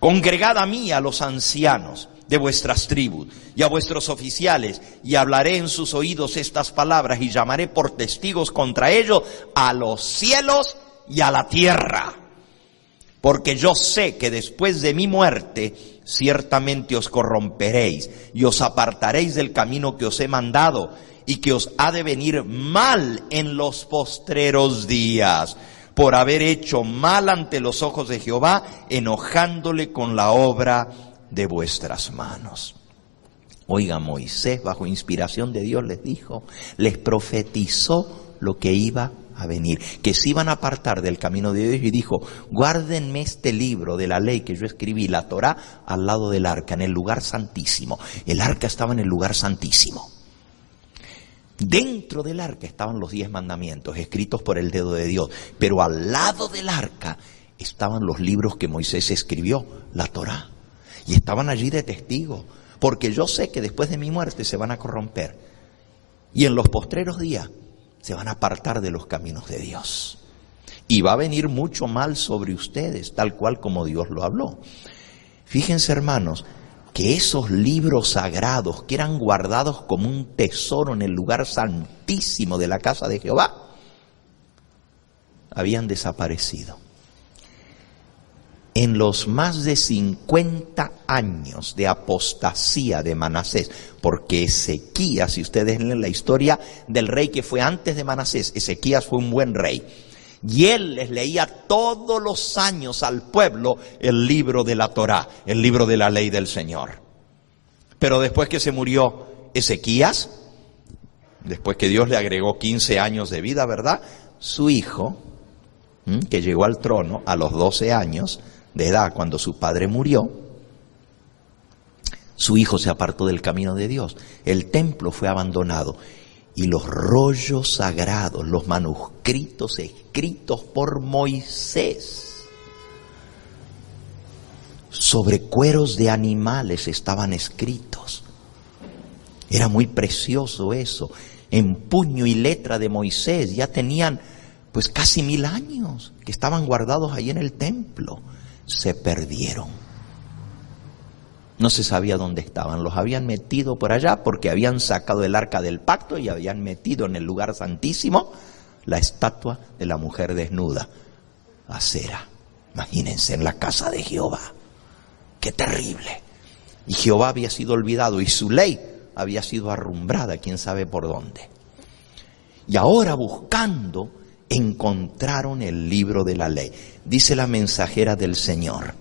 Congregad a mí a los ancianos de vuestras tribus y a vuestros oficiales, y hablaré en sus oídos estas palabras, y llamaré por testigos contra ellos a los cielos y a la tierra. Porque yo sé que después de mi muerte ciertamente os corromperéis y os apartaréis del camino que os he mandado, y que os ha de venir mal en los postreros días, por haber hecho mal ante los ojos de Jehová, enojándole con la obra de vuestras manos. Oiga, Moisés, bajo inspiración de Dios, les dijo, les profetizó lo que iba a venir, que se iban a apartar del camino de Dios, y dijo: guárdenme este libro de la ley que yo escribí, la Torá, al lado del arca, en el lugar santísimo. El arca estaba en el lugar santísimo. Dentro del arca estaban los 10 mandamientos escritos por el dedo de Dios, pero al lado del arca estaban los libros que Moisés escribió, la Torá. Y estaban allí de testigo, porque yo sé que después de mi muerte se van a corromper, y en los postreros días se van a apartar de los caminos de Dios. Y va a venir mucho mal sobre ustedes, tal cual como Dios lo habló. Fíjense, hermanos, que esos libros sagrados que eran guardados como un tesoro en el lugar santísimo de la casa de Jehová, habían desaparecido. En los más de 50 años de apostasía de Manasés, porque Ezequías, si ustedes leen la historia del rey que fue antes de Manasés, Ezequías fue un buen rey, y él les leía todos los años al pueblo el libro de la Torá, el libro de la ley del Señor. Pero después que se murió Ezequías, después que Dios le agregó 15 años de vida, ¿verdad?, su hijo, que llegó al trono a los 12 años de edad cuando su padre murió, su hijo se apartó del camino de Dios. El templo fue abandonado, y los rollos sagrados, los manuscritos escritos por Moisés sobre cueros de animales estaban escritos. Era muy precioso eso, en puño y letra de Moisés. Ya tenían pues casi 1000 años que estaban guardados ahí en el templo. Se perdieron. No se sabía dónde estaban. Los habían metido por allá porque habían sacado el arca del pacto y habían metido en el lugar santísimo la estatua de la mujer desnuda, Acera. Imagínense, en la casa de Jehová. ¡Qué terrible! Y Jehová había sido olvidado y su ley había sido arrumbrada, quién sabe por dónde. Y ahora, buscando, encontraron el libro de la ley. Dice la mensajera del Señor: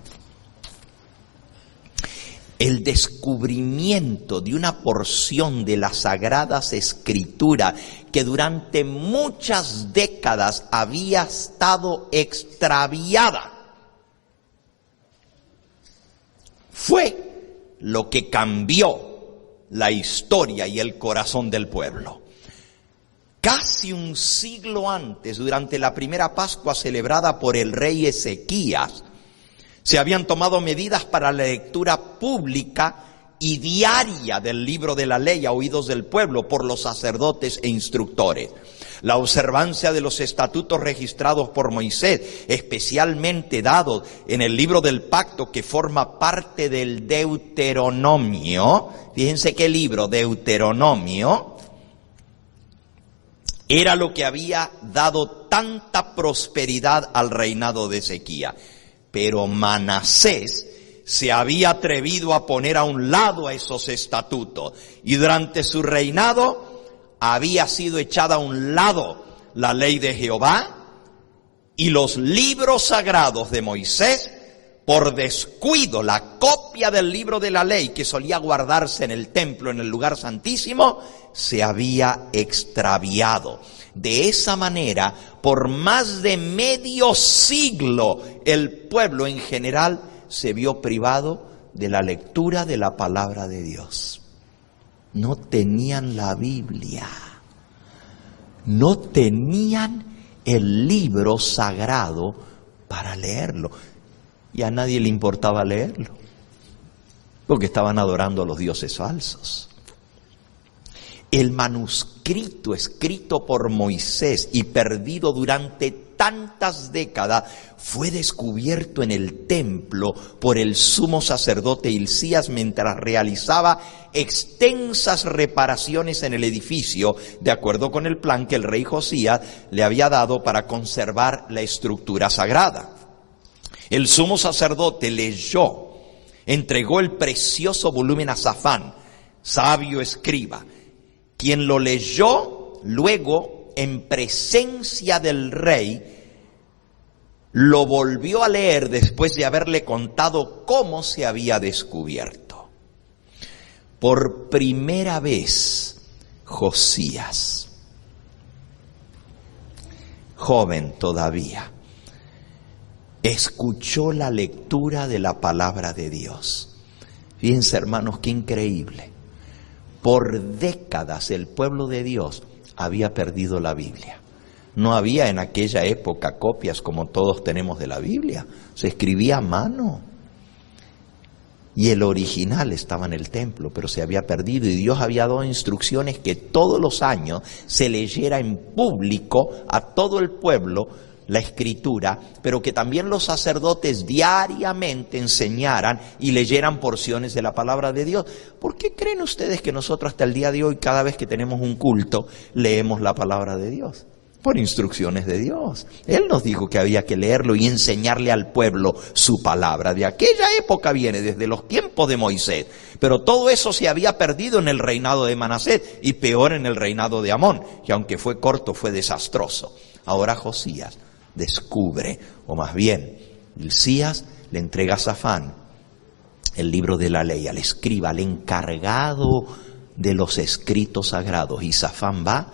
el descubrimiento de una porción de las Sagradas Escrituras que durante muchas décadas había estado extraviada fue lo que cambió la historia y el corazón del pueblo. Casi un siglo antes, durante la primera Pascua celebrada por el rey Ezequías, se habían tomado medidas para la lectura pública y diaria del libro de la ley a oídos del pueblo por los sacerdotes e instructores. La observancia de los estatutos registrados por Moisés, especialmente dados en el libro del pacto que forma parte del Deuteronomio. Fíjense qué libro, Deuteronomio, era lo que había dado tanta prosperidad al reinado de Ezequías. Pero Manasés se había atrevido a poner a un lado a esos estatutos, y durante su reinado había sido echada a un lado la ley de Jehová y los libros sagrados de Moisés. Por descuido, la copia del libro de la ley que solía guardarse en el templo, en el lugar santísimo, se había extraviado. De esa manera, por más de medio siglo, el pueblo en general se vio privado de la lectura de la palabra de Dios. No tenían la Biblia, no tenían el libro sagrado para leerlo, y a nadie le importaba leerlo, porque estaban adorando a los dioses falsos. El manuscrito escrito por Moisés y perdido durante tantas décadas fue descubierto en el templo por el sumo sacerdote Hilcías mientras realizaba extensas reparaciones en el edificio, de acuerdo con el plan que el rey Josías le había dado para conservar la estructura sagrada. El sumo sacerdote leyó, entregó el precioso volumen a Safán, sabio escriba, quien lo leyó luego en presencia del rey. Lo volvió a leer después de haberle contado cómo se había descubierto. Por primera vez, Josías, joven todavía, escuchó la lectura de la palabra de Dios. Fíjense, hermanos, qué increíble. Por décadas el pueblo de Dios había perdido la Biblia. No había en aquella época copias como todos tenemos de la Biblia. Se escribía a mano. Y el original estaba en el templo, pero se había perdido. Y Dios había dado instrucciones que todos los años se leyera en público a todo el pueblo la Escritura, pero que también los sacerdotes diariamente enseñaran y leyeran porciones de la palabra de Dios. ¿Por qué creen ustedes que nosotros hasta el día de hoy, cada vez que tenemos un culto, leemos la palabra de Dios? Por instrucciones de Dios. Él nos dijo que había que leerlo y enseñarle al pueblo su palabra. De aquella época viene, desde los tiempos de Moisés. Pero todo eso se había perdido en el reinado de Manasés y peor en el reinado de Amón, que aunque fue corto, fue desastroso. Ahora Josías descubre, o más bien, Hilcías le entrega a Safán el libro de la ley, al escriba, al encargado de los escritos sagrados. Y Safán va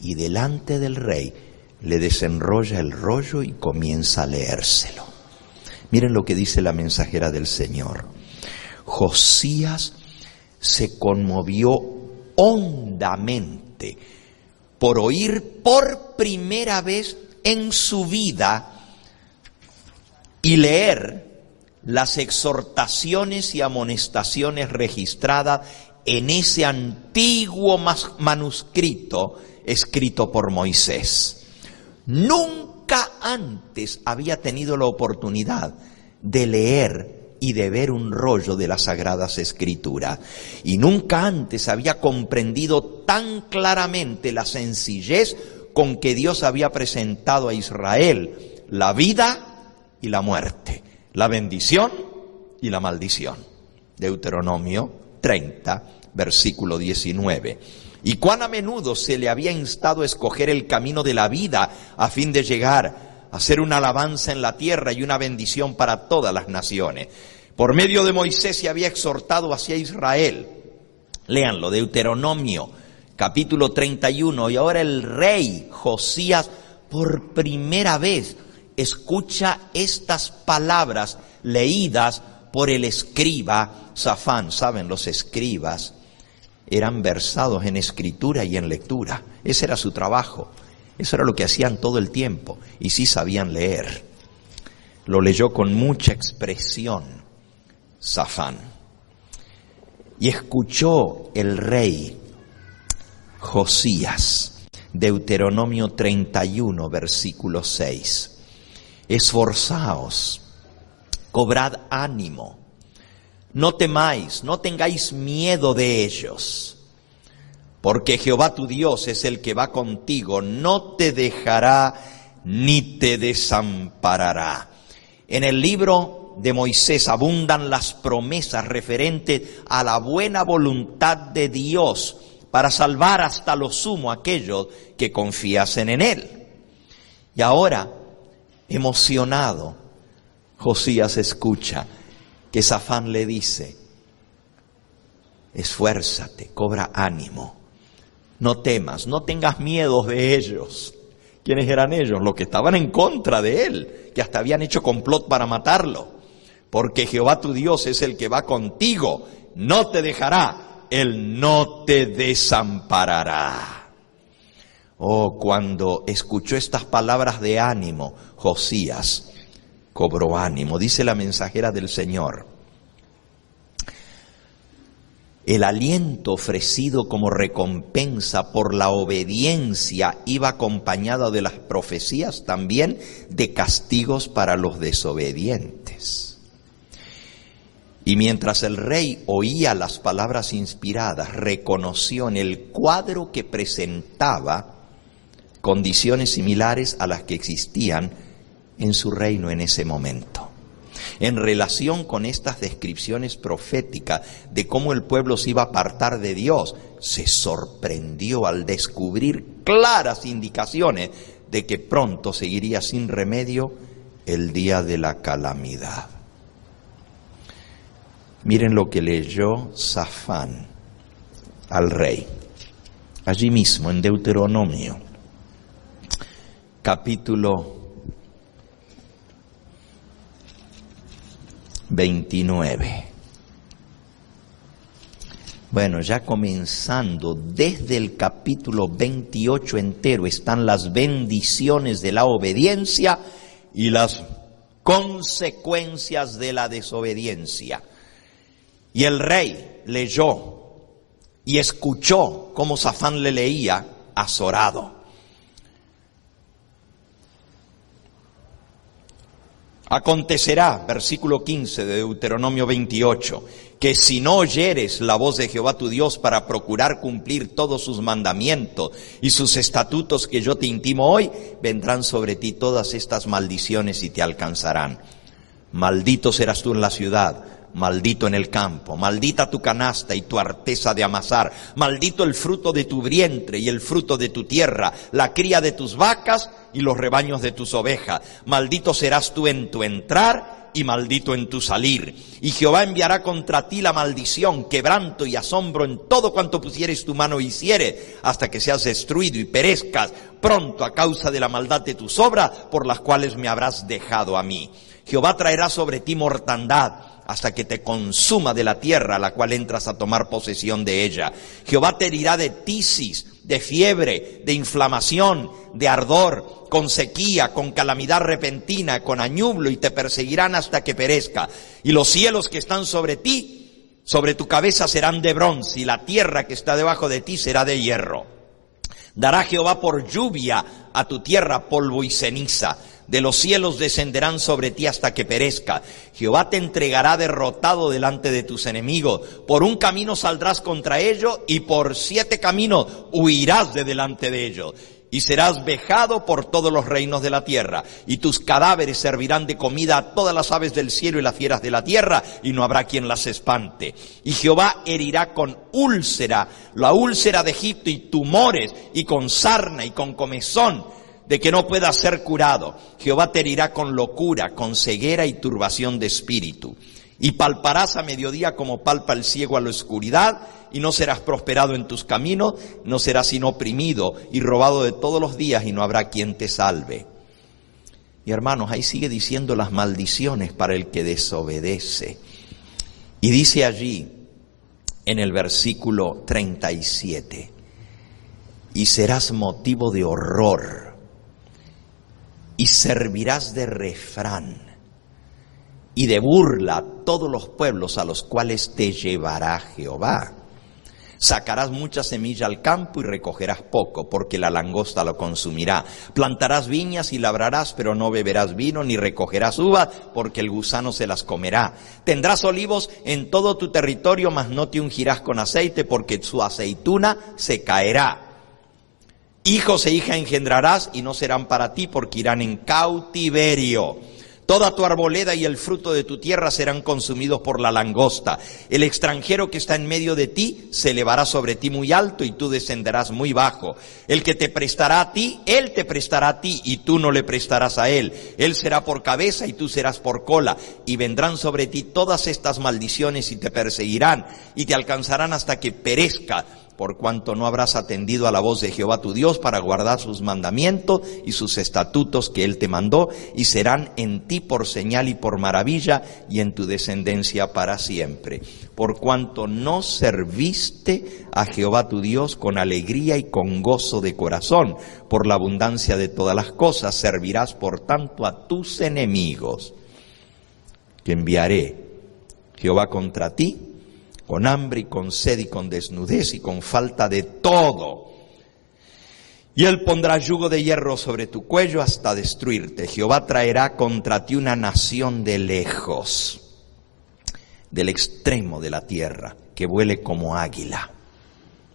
y delante del rey le desenrolla el rollo y comienza a leérselo. Miren lo que dice la mensajera del Señor. Josías se conmovió hondamente por oír por primera vez en su vida y leer las exhortaciones y amonestaciones registradas en ese antiguo manuscrito escrito por Moisés. Nunca antes había tenido la oportunidad de leer y de ver un rollo de las Sagradas Escrituras, y nunca antes había comprendido tan claramente la sencillez con que Dios había presentado a Israel la vida y la muerte, la bendición y la maldición. Deuteronomio 30, versículo 19. Y cuán a menudo se le había instado a escoger el camino de la vida a fin de llegar a ser una alabanza en la tierra y una bendición para todas las naciones. Por medio de Moisés se había exhortado hacia Israel. Léanlo, Deuteronomio capítulo 31, y ahora el rey Josías por primera vez escucha estas palabras leídas por el escriba Safán. Saben, los escribas eran versados en escritura y en lectura. Ese era su trabajo, eso era lo que hacían todo el tiempo, y sí sabían leer. Lo leyó con mucha expresión Safán. Y escuchó el rey Josías, Deuteronomio 31, versículo 6. Esforzaos, cobrad ánimo, no temáis, no tengáis miedo de ellos, porque Jehová tu Dios es el que va contigo, no te dejará ni te desamparará. En el libro de Moisés abundan las promesas referentes a la buena voluntad de Dios para salvar hasta lo sumo a aquellos que confiasen en Él. Y ahora, emocionado, Josías escucha que Safán le dice: esfuérzate, cobra ánimo, no temas, no tengas miedo de ellos. ¿Quiénes eran ellos? Los que estaban en contra de él, que hasta habían hecho complot para matarlo. Porque Jehová tu Dios es el que va contigo, no te dejará, Él no te desamparará. Oh, cuando escuchó estas palabras de ánimo, Josías cobró ánimo. Dice la mensajera del Señor: el aliento ofrecido como recompensa por la obediencia iba acompañado de las profecías también de castigos para los desobedientes. Y mientras el rey oía las palabras inspiradas, reconoció en el cuadro que presentaba condiciones similares a las que existían en su reino en ese momento. En relación con estas descripciones proféticas de cómo el pueblo se iba a apartar de Dios, se sorprendió al descubrir claras indicaciones de que pronto seguiría sin remedio el día de la calamidad. Miren lo que leyó Safán al rey, allí mismo en Deuteronomio, capítulo 29. Bueno, ya comenzando desde el capítulo 28 entero están las bendiciones de la obediencia y las consecuencias de la desobediencia. Y el rey leyó y escuchó cómo Safán le leía azorado. Acontecerá, versículo 15 de Deuteronomio 28, que si no oyeres la voz de Jehová tu Dios para procurar cumplir todos sus mandamientos y sus estatutos que yo te intimo hoy, vendrán sobre ti todas estas maldiciones y te alcanzarán. Maldito serás tú en la ciudad, maldito en el campo, maldita tu canasta y tu arteza de amasar, maldito el fruto de tu vientre y el fruto de tu tierra, la cría de tus vacas y los rebaños de tus ovejas. Maldito serás tú en tu entrar y maldito en tu salir. Y Jehová enviará contra ti la maldición, quebranto y asombro en todo cuanto pusieres tu mano hicieres, hasta que seas destruido y perezcas pronto a causa de la maldad de tus obras, por las cuales me habrás dejado a mí. Jehová traerá sobre ti mortandad, hasta que te consuma de la tierra a la cual entras a tomar posesión de ella. Jehová te herirá de tisis, de fiebre, de inflamación, de ardor, con sequía, con calamidad repentina, con añublo, y te perseguirán hasta que perezca. Y los cielos que están sobre ti, sobre tu cabeza serán de bronce, y la tierra que está debajo de ti será de hierro. Dará Jehová por lluvia a tu tierra polvo y ceniza. De los cielos descenderán sobre ti hasta que perezca. Jehová te entregará derrotado delante de tus enemigos. Por un camino saldrás contra ellos y por 7 caminos huirás de delante de ellos. Y serás vejado por todos los reinos de la tierra. Y tus cadáveres servirán de comida a todas las aves del cielo y las fieras de la tierra, y no habrá quien las espante. Y Jehová herirá con úlcera, la úlcera de Egipto, y tumores, y con sarna, y con comezón, de que no pueda ser curado. Jehová te herirá con locura, con ceguera y turbación de espíritu. Y palparás a mediodía como palpa el ciego a la oscuridad, y no serás prosperado en tus caminos, no serás sino oprimido y robado de todos los días, y no habrá quien te salve. Y hermanos, ahí sigue diciendo las maldiciones para el que desobedece. Y dice allí, en el versículo 37, y serás motivo de horror, y servirás de refrán, y de burla a todos los pueblos a los cuales te llevará Jehová. Sacarás mucha semilla al campo y recogerás poco, porque la langosta lo consumirá. Plantarás viñas y labrarás, pero no beberás vino, ni recogerás uvas, porque el gusano se las comerá. Tendrás olivos en todo tu territorio, mas no te ungirás con aceite, porque su aceituna se caerá. Hijos e hijas engendrarás, y no serán para ti, porque irán en cautiverio. Toda tu arboleda y el fruto de tu tierra serán consumidos por la langosta. El extranjero que está en medio de ti se elevará sobre ti muy alto y tú descenderás muy bajo. El que te prestará a ti, él te prestará a ti y tú no le prestarás a él. Él será por cabeza y tú serás por cola. Y vendrán sobre ti todas estas maldiciones y te perseguirán y te alcanzarán hasta que perezca, por cuanto no habrás atendido a la voz de Jehová tu Dios para guardar sus mandamientos y sus estatutos que él te mandó, y serán en ti por señal y por maravilla, y en tu descendencia para siempre. Por cuanto no serviste a Jehová tu Dios con alegría y con gozo de corazón, por la abundancia de todas las cosas, servirás por tanto a tus enemigos, que enviaré Jehová contra ti, con hambre y con sed y con desnudez y con falta de todo. Y él pondrá yugo de hierro sobre tu cuello hasta destruirte. Jehová traerá contra ti una nación de lejos, del extremo de la tierra, que vuele como águila.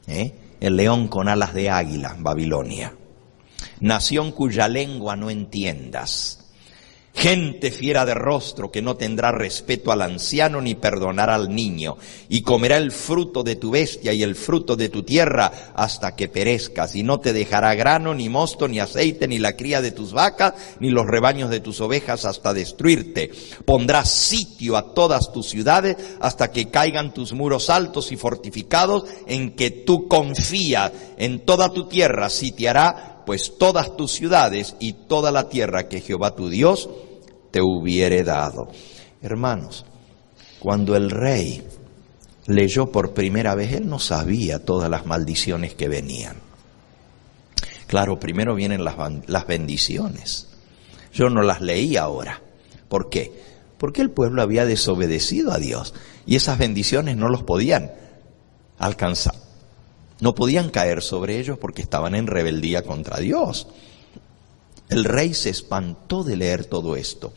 El león con alas de águila, Babilonia. Nación cuya lengua no entiendas. Gente fiera de rostro que no tendrá respeto al anciano ni perdonará al niño, y comerá el fruto de tu bestia y el fruto de tu tierra hasta que perezcas, y no te dejará grano, ni mosto, ni aceite, ni la cría de tus vacas, ni los rebaños de tus ovejas hasta destruirte. Pondrás sitio a todas tus ciudades hasta que caigan tus muros altos y fortificados en que tú confías. En toda tu tierra sitiará pues todas tus ciudades y toda la tierra que Jehová tu Dios te hubiere dado. Hermanos, cuando el rey leyó por primera vez, él no sabía todas las maldiciones que venían. Claro, primero vienen las bendiciones. Yo no las leí ahora. ¿Por qué? Porque el pueblo había desobedecido a Dios y esas bendiciones no los podían alcanzar. No podían caer sobre ellos porque estaban en rebeldía contra Dios. El rey se espantó de leer todo esto.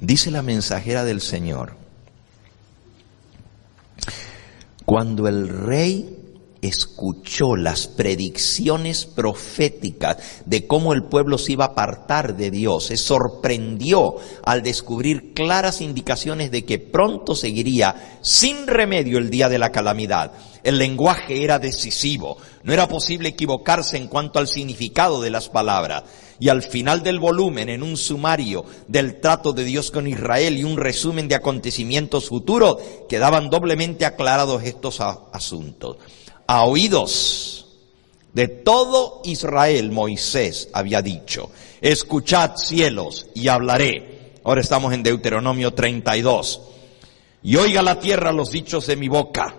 Dice la mensajera del Señor: cuando el rey escuchó las predicciones proféticas de cómo el pueblo se iba a apartar de Dios, se sorprendió al descubrir claras indicaciones de que pronto seguiría sin remedio el día de la calamidad. El lenguaje era decisivo, no era posible equivocarse en cuanto al significado de las palabras. Y al final del volumen, en un sumario del trato de Dios con Israel y un resumen de acontecimientos futuros, quedaban doblemente aclarados estos asuntos. A oídos de todo Israel, Moisés había dicho: escuchad, cielos, y hablaré. Ahora estamos en Deuteronomio 32. Y oiga la tierra los dichos de mi boca.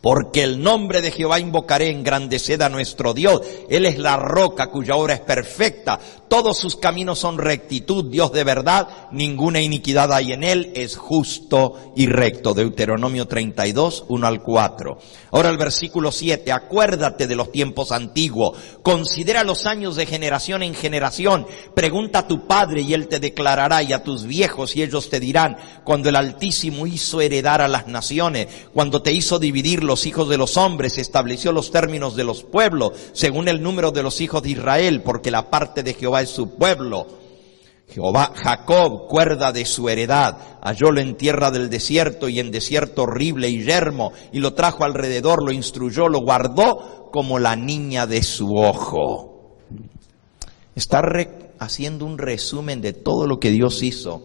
Porque el nombre de Jehová invocaré, engrandeced a nuestro Dios. Él es la roca cuya obra es perfecta. Todos sus caminos son rectitud, Dios de verdad, ninguna iniquidad hay en él, es justo y recto. Deuteronomio 32, 1 al 4. Ahora el versículo 7, acuérdate de los tiempos antiguos, considera los años de generación en generación, pregunta a tu padre y él te declarará, y a tus viejos y ellos te dirán, cuando el Altísimo hizo heredar a las naciones, cuando te hizo dividir los hijos de los hombres, estableció los términos de los pueblos, según el número de los hijos de Israel, porque la parte de Jehová es su pueblo. Jehová, Jacob, cuerda de su heredad, hallólo en tierra del desierto y en desierto horrible y yermo, y lo trajo alrededor, lo instruyó, lo guardó como la niña de su ojo. Está haciendo un resumen de todo lo que Dios hizo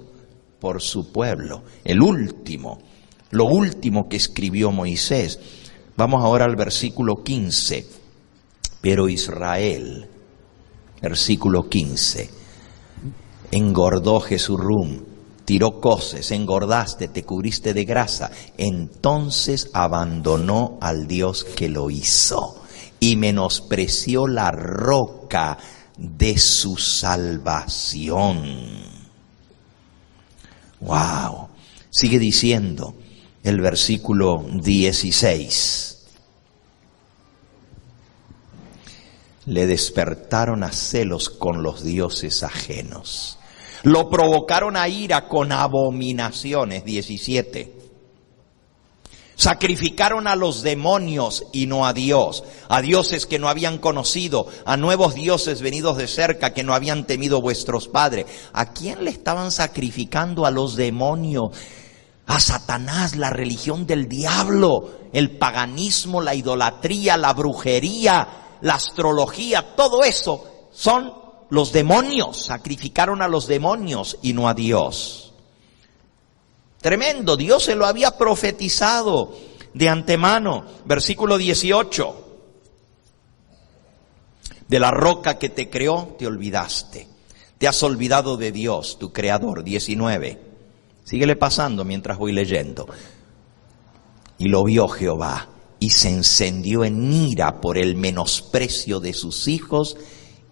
por su pueblo, lo último que escribió Moisés. Vamos ahora al versículo 15. Pero Israel, versículo 15, engordó Jesurún, tiró coces, engordaste, te cubriste de grasa. Entonces abandonó al Dios que lo hizo y menospreció la roca de su salvación. Wow. Sigue diciendo el versículo 16. Le despertaron a celos con los dioses ajenos. Lo provocaron a ira con abominaciones. 17. Sacrificaron a los demonios y no a Dios, a dioses que no habían conocido, a nuevos dioses venidos de cerca que no habían temido vuestros padres. ¿A quién le estaban sacrificando? A los demonios, a Satanás, la religión del diablo, el paganismo, la idolatría, la brujería, la astrología, todo eso son los demonios. Sacrificaron a los demonios y no a Dios. Tremendo, Dios se lo había profetizado de antemano. Versículo 18. De la roca que te creó te olvidaste. Te has olvidado de Dios, tu creador. 19. Síguele pasando mientras voy leyendo. Y lo vio Jehová y se encendió en ira por el menosprecio de sus hijos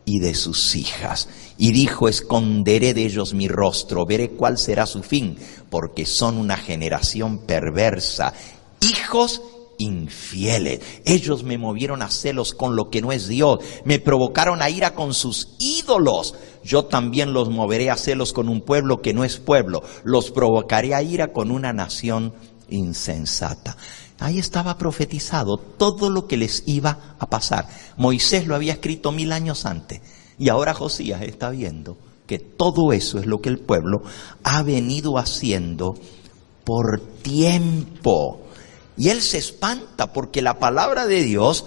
y de sus hijas. Y dijo, esconderé de ellos mi rostro, veré cuál será su fin, porque son una generación perversa, hijos infieles. Ellos me movieron a celos con lo que no es Dios, me provocaron a ira con sus ídolos. Yo también los moveré a celos con un pueblo que no es pueblo, los provocaré a ira con una nación insensata. Ahí estaba profetizado todo lo que les iba a pasar. Moisés lo había escrito 1000 años antes. Y ahora Josías está viendo que todo eso es lo que el pueblo ha venido haciendo por tiempo. Y él se espanta porque la palabra de Dios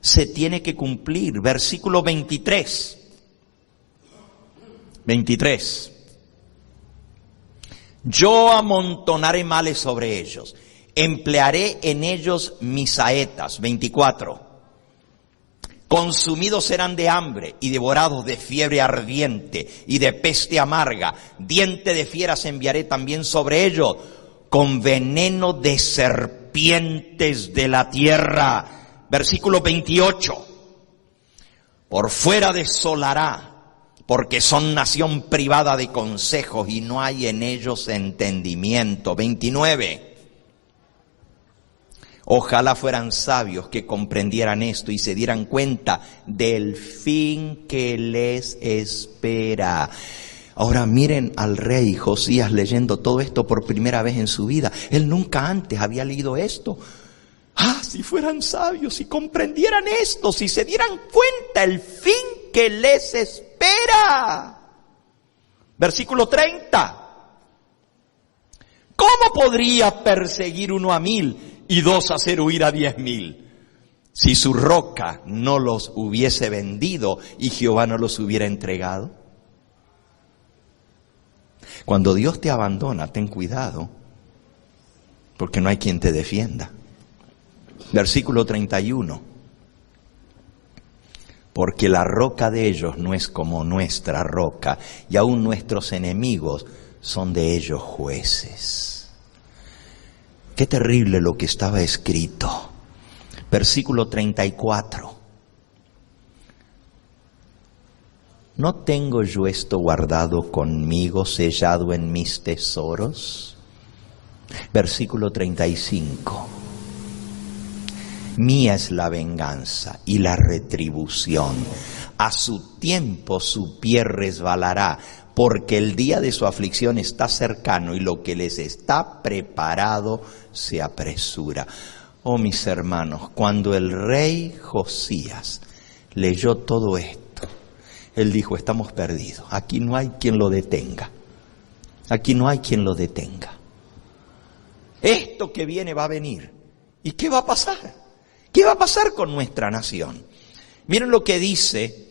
se tiene que cumplir. Versículo 23. 23. Yo amontonaré males sobre ellos. Emplearé en ellos mis saetas. 24. Consumidos serán de hambre y devorados de fiebre ardiente y de peste amarga. Diente de fieras enviaré también sobre ellos, con veneno de serpientes de la tierra. Versículo 28. Por fuera desolará, porque son nación privada de consejos y no hay en ellos entendimiento. 29. Ojalá fueran sabios que comprendieran esto y se dieran cuenta del fin que les espera. Ahora miren al rey Josías leyendo todo esto por primera vez en su vida. Él nunca antes había leído esto. Si fueran sabios, si comprendieran esto, si se dieran cuenta el fin que les espera. Versículo 30. ¿Cómo podría perseguir uno a 1000? Y 2 hacer huir a 10,000, si su roca no los hubiese vendido y Jehová no los hubiera entregado. Cuando Dios te abandona, ten cuidado, porque no hay quien te defienda. Versículo 31. Porque la roca de ellos no es como nuestra roca, y aún nuestros enemigos son de ellos jueces. Qué terrible lo que estaba escrito. Versículo 34. ¿No tengo yo esto guardado conmigo, sellado en mis tesoros? Versículo 35. Mía es la venganza y la retribución. A su tiempo su pie resbalará, porque el día de su aflicción está cercano y lo que les está preparado se apresura. Oh, mis hermanos, cuando el rey Josías leyó todo esto, él dijo, estamos perdidos. Aquí no hay quien lo detenga. Aquí no hay quien lo detenga. Esto que viene va a venir. ¿Y qué va a pasar? ¿Qué va a pasar con nuestra nación? Miren lo que dice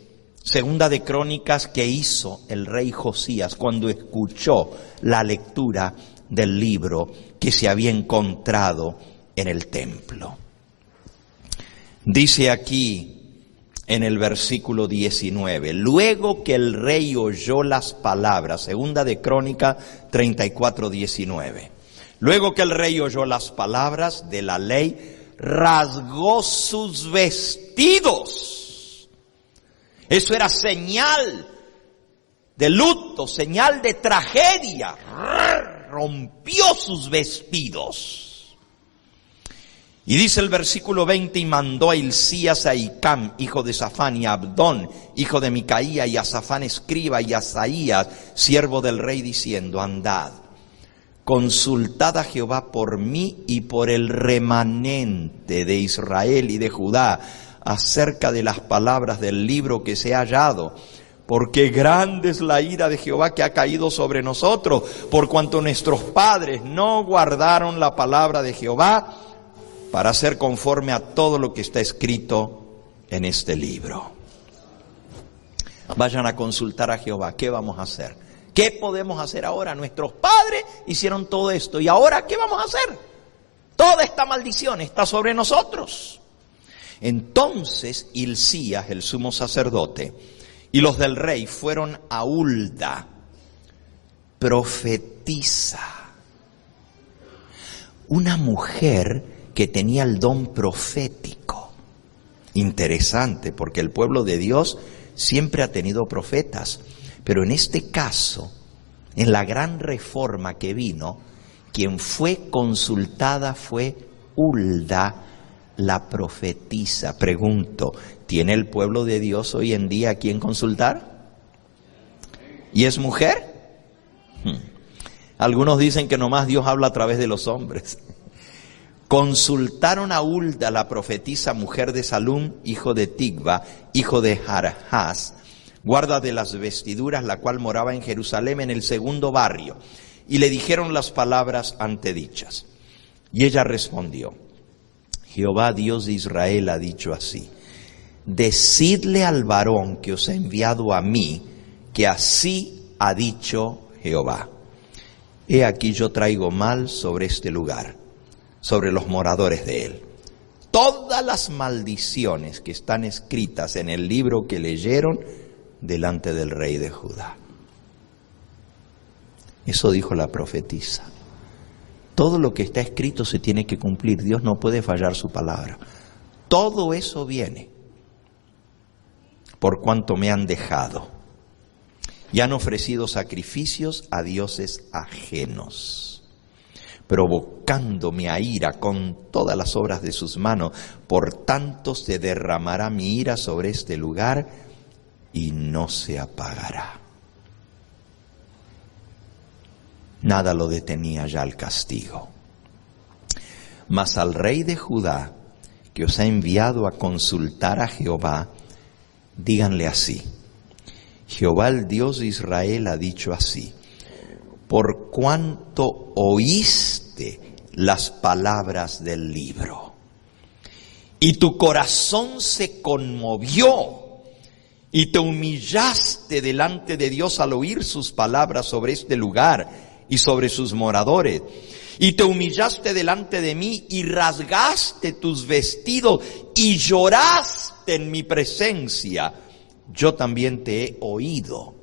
Segunda de Crónicas que hizo el rey Josías cuando escuchó la lectura del libro que se había encontrado en el templo. Dice aquí en el versículo 19, luego que el rey oyó las palabras, Segunda de Crónicas 34, 19, luego que el rey oyó las palabras de la ley, rasgó sus vestidos. Eso era señal de luto, señal de tragedia. rompió sus vestidos. Y dice el versículo 20, y mandó a Hilcías, a Hicam, hijo de Safán, y a Abdón, hijo de Micaía, y a Safán escriba, y a Asaías, siervo del rey, diciendo: andad, consultad a Jehová por mí y por el remanente de Israel y de Judá, acerca de las palabras del libro que se ha hallado, porque grande es la ira de Jehová que ha caído sobre nosotros, por cuanto nuestros padres no guardaron la palabra de Jehová, para hacer conforme a todo lo que está escrito en este libro. Vayan a consultar a Jehová. ¿Qué vamos a hacer? ¿Qué podemos hacer ahora? Nuestros padres hicieron todo esto. ¿Y ahora qué vamos a hacer? Toda esta maldición está sobre nosotros. Entonces Hilcías, el sumo sacerdote, y los del rey fueron a Hulda, profetisa, una mujer que tenía el don profético. Interesante, porque el pueblo de Dios siempre ha tenido profetas, pero en este caso, en la gran reforma que vino, quien fue consultada fue Hulda, la profetisa. Pregunto, ¿tiene el pueblo de Dios hoy en día a quién consultar? ¿Y es mujer? Algunos dicen que nomás Dios habla a través de los hombres. Consultaron a Hulda, la profetisa, mujer de Salum, hijo de Tigba, hijo de Jarjás, guarda de las vestiduras, la cual moraba en Jerusalén, en el segundo barrio, y le dijeron las palabras antedichas. Y ella respondió: Jehová Dios de Israel ha dicho así: decidle al varón que os ha enviado a mí, que así ha dicho Jehová. He aquí yo traigo mal sobre este lugar, sobre los moradores de él. Todas las maldiciones que están escritas en el libro que leyeron delante del rey de Judá. Eso dijo la profetisa. Todo lo que está escrito se tiene que cumplir. Dios no puede fallar su palabra. Todo eso viene por cuanto me han dejado y han ofrecido sacrificios a dioses ajenos, provocándome a ira con todas las obras de sus manos. Por tanto se derramará mi ira sobre este lugar y no se apagará. Nada lo detenía ya el castigo. Mas al rey de Judá, que os ha enviado a consultar a Jehová, díganle así: Jehová el Dios de Israel ha dicho así: por cuanto oíste las palabras del libro, y tu corazón se conmovió, y te humillaste delante de Dios al oír sus palabras sobre este lugar y sobre sus moradores, y te humillaste delante de mí y rasgaste tus vestidos y lloraste en mi presencia, yo también te he oído,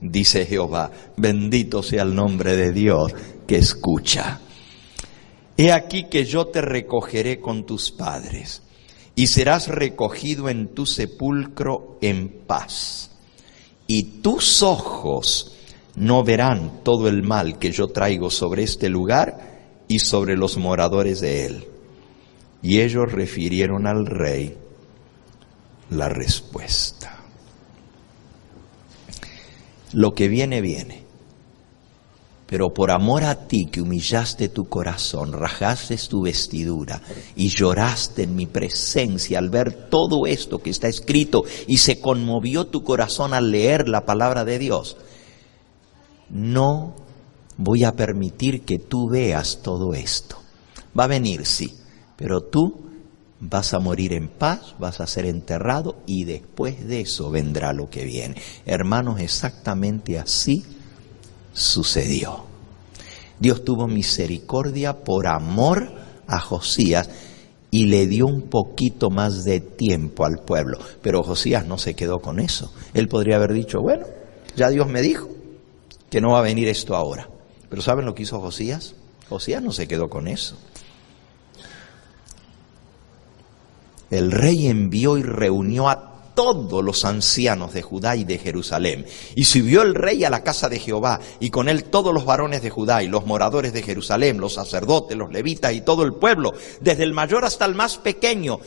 dice Jehová. Bendito sea el nombre de Dios que escucha. He aquí que yo te recogeré con tus padres, y serás recogido en tu sepulcro en paz. Y tus ojos no verán todo el mal que yo traigo sobre este lugar y sobre los moradores de él. Y ellos refirieron al rey la respuesta. Lo que viene, viene. Pero por amor a ti, que humillaste tu corazón, rajaste tu vestidura y lloraste en mi presencia al ver todo esto que está escrito, y se conmovió tu corazón al leer la palabra de Dios, no voy a permitir que tú veas todo esto. Va a venir, sí, pero tú vas a morir en paz, vas a ser enterrado, y después de eso vendrá lo que viene. Hermanos, exactamente así sucedió. Dios tuvo misericordia por amor a Josías y le dio un poquito más de tiempo al pueblo. Pero Josías no se quedó con eso. Él podría haber dicho: bueno, ya Dios me dijo que no va a venir esto ahora. Pero ¿saben lo que hizo Josías? Josías no se quedó con eso. El rey envió y reunió a todos los ancianos de Judá y de Jerusalén. Y subió el rey a la casa de Jehová, y con él todos los varones de Judá y los moradores de Jerusalén, los sacerdotes, los levitas y todo el pueblo, desde el mayor hasta el más pequeño.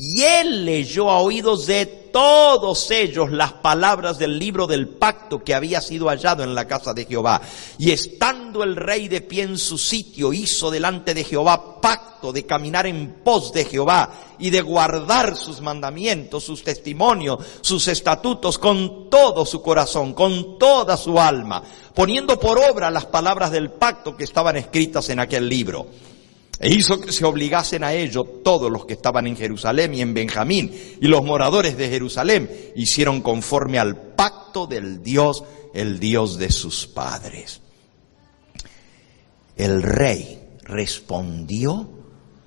Y él leyó a oídos de todos ellos las palabras del libro del pacto que había sido hallado en la casa de Jehová. Y estando el rey de pie en su sitio, hizo delante de Jehová pacto de caminar en pos de Jehová y de guardar sus mandamientos, sus testimonios, sus estatutos con todo su corazón, con toda su alma, poniendo por obra las palabras del pacto que estaban escritas en aquel libro. E hizo que se obligasen a ello todos los que estaban en Jerusalén y en Benjamín, y los moradores de Jerusalén hicieron conforme al pacto del Dios, el Dios de sus padres. El rey respondió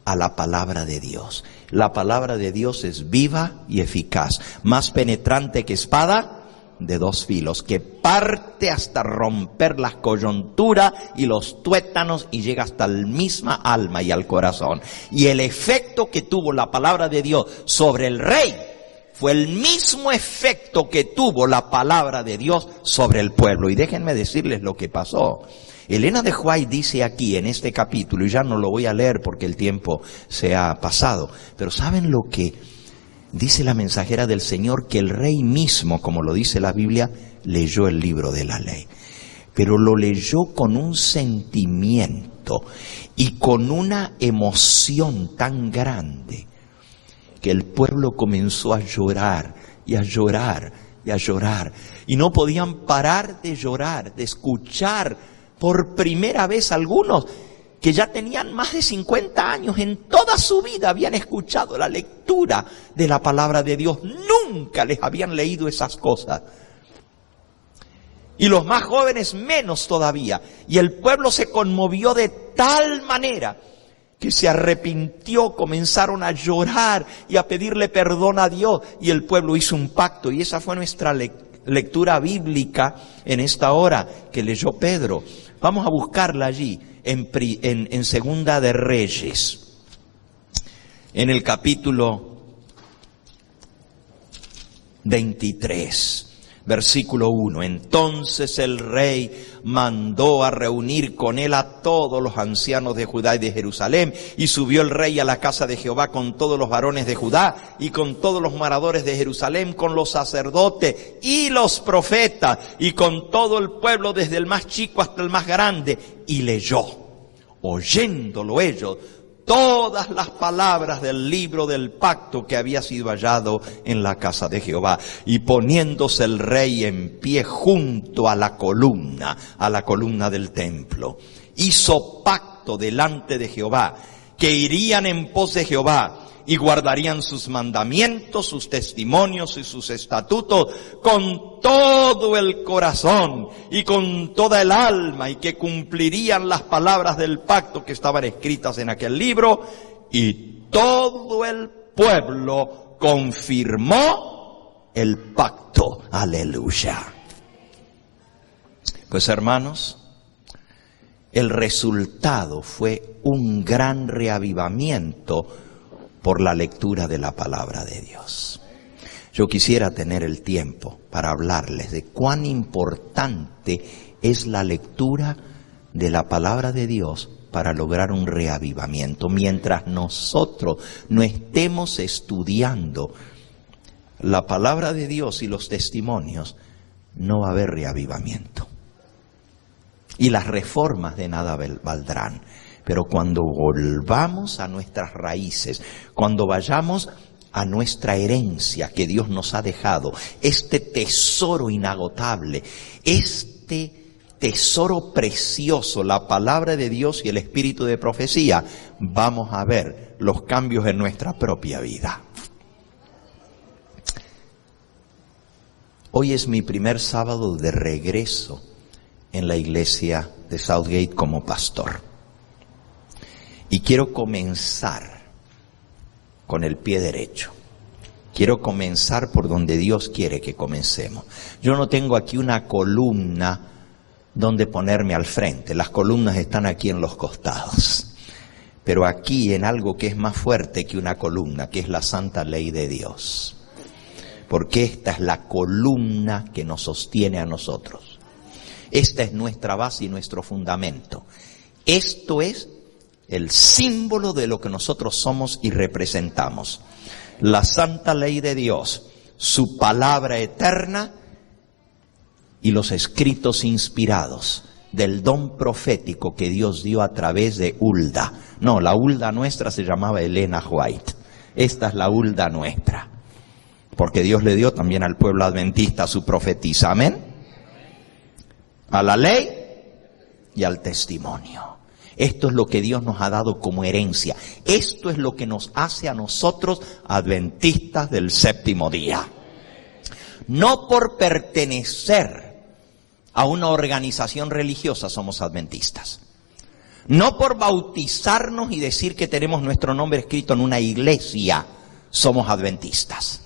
a la palabra de Dios. La palabra de Dios es viva y eficaz, más penetrante que espada de dos filos, que parte hasta romper las coyunturas y los tuétanos y llega hasta la misma alma y al corazón. Y el efecto que tuvo la palabra de Dios sobre el rey fue el mismo efecto que tuvo la palabra de Dios sobre el pueblo. Y déjenme decirles lo que pasó. Elena de White dice aquí en este capítulo, y ya no lo voy a leer porque el tiempo se ha pasado, pero ¿saben lo que dice la mensajera del Señor? Que el rey mismo, como lo dice la Biblia, leyó el libro de la ley. Pero lo leyó con un sentimiento y con una emoción tan grande que el pueblo comenzó a llorar y a llorar y a llorar. Y no podían parar de llorar, de escuchar por primera vez algunos que ya tenían más de 50 años, en toda su vida habían escuchado la lectura de la palabra de Dios. Nunca les habían leído esas cosas. Y los más jóvenes menos todavía. Y el pueblo se conmovió de tal manera que se arrepintió, comenzaron a llorar y a pedirle perdón a Dios. Y el pueblo hizo un pacto. Y esa fue nuestra lectura bíblica en esta hora que leyó Pedro. Vamos a buscarla allí. En Segunda de Reyes, en el capítulo 23, versículo 1. Entonces el rey mandó a reunir con él a todos los ancianos de Judá y de Jerusalén, y subió el rey a la casa de Jehová con todos los varones de Judá y con todos los moradores de Jerusalén, con los sacerdotes y los profetas y con todo el pueblo, desde el más chico hasta el más grande, y leyó, oyéndolo ellos, todas las palabras del libro del pacto que había sido hallado en la casa de Jehová. Y poniéndose el rey en pie junto a la columna del templo, hizo pacto delante de Jehová, que irían en pos de Jehová y guardarían sus mandamientos, sus testimonios y sus estatutos con todo el corazón y con toda el alma, y que cumplirían las palabras del pacto que estaban escritas en aquel libro. Y todo el pueblo confirmó el pacto. Aleluya. Pues hermanos, el resultado fue un gran reavivamiento por la lectura de la palabra de Dios. Yo quisiera tener el tiempo para hablarles de cuán importante es la lectura de la palabra de Dios para lograr un reavivamiento. Mientras nosotros no estemos estudiando la palabra de Dios y los testimonios, no va a haber reavivamiento. Y las reformas de nada valdrán. Pero cuando volvamos a nuestras raíces, cuando vayamos a nuestra herencia que Dios nos ha dejado, este tesoro inagotable, este tesoro precioso, la palabra de Dios y el espíritu de profecía, vamos a ver los cambios en nuestra propia vida. Hoy es mi primer sábado de regreso en la iglesia de Southgate como pastor. Y quiero comenzar con el pie derecho. Quiero comenzar por donde Dios quiere que comencemos. Yo no tengo aquí una columna donde ponerme al frente. Las columnas están aquí en los costados. Pero aquí en algo que es más fuerte que una columna, que es la santa ley de Dios. porque esta es la columna que nos sostiene a nosotros. Esta es nuestra base y nuestro fundamento. Esto es el símbolo de lo que nosotros somos y representamos. La santa ley de Dios, su palabra eterna y los escritos inspirados del don profético que Dios dio a través de Hulda. No, la Hulda nuestra se llamaba Elena White. Esta es la Hulda nuestra. Porque Dios le dio también al pueblo adventista su profetisa. Amén. A la ley y al testimonio. Esto es lo que Dios nos ha dado como herencia. Esto es lo que nos hace a nosotros adventistas del séptimo día. No por pertenecer a una organización religiosa somos adventistas. No por bautizarnos y decir que tenemos nuestro nombre escrito en una iglesia somos adventistas.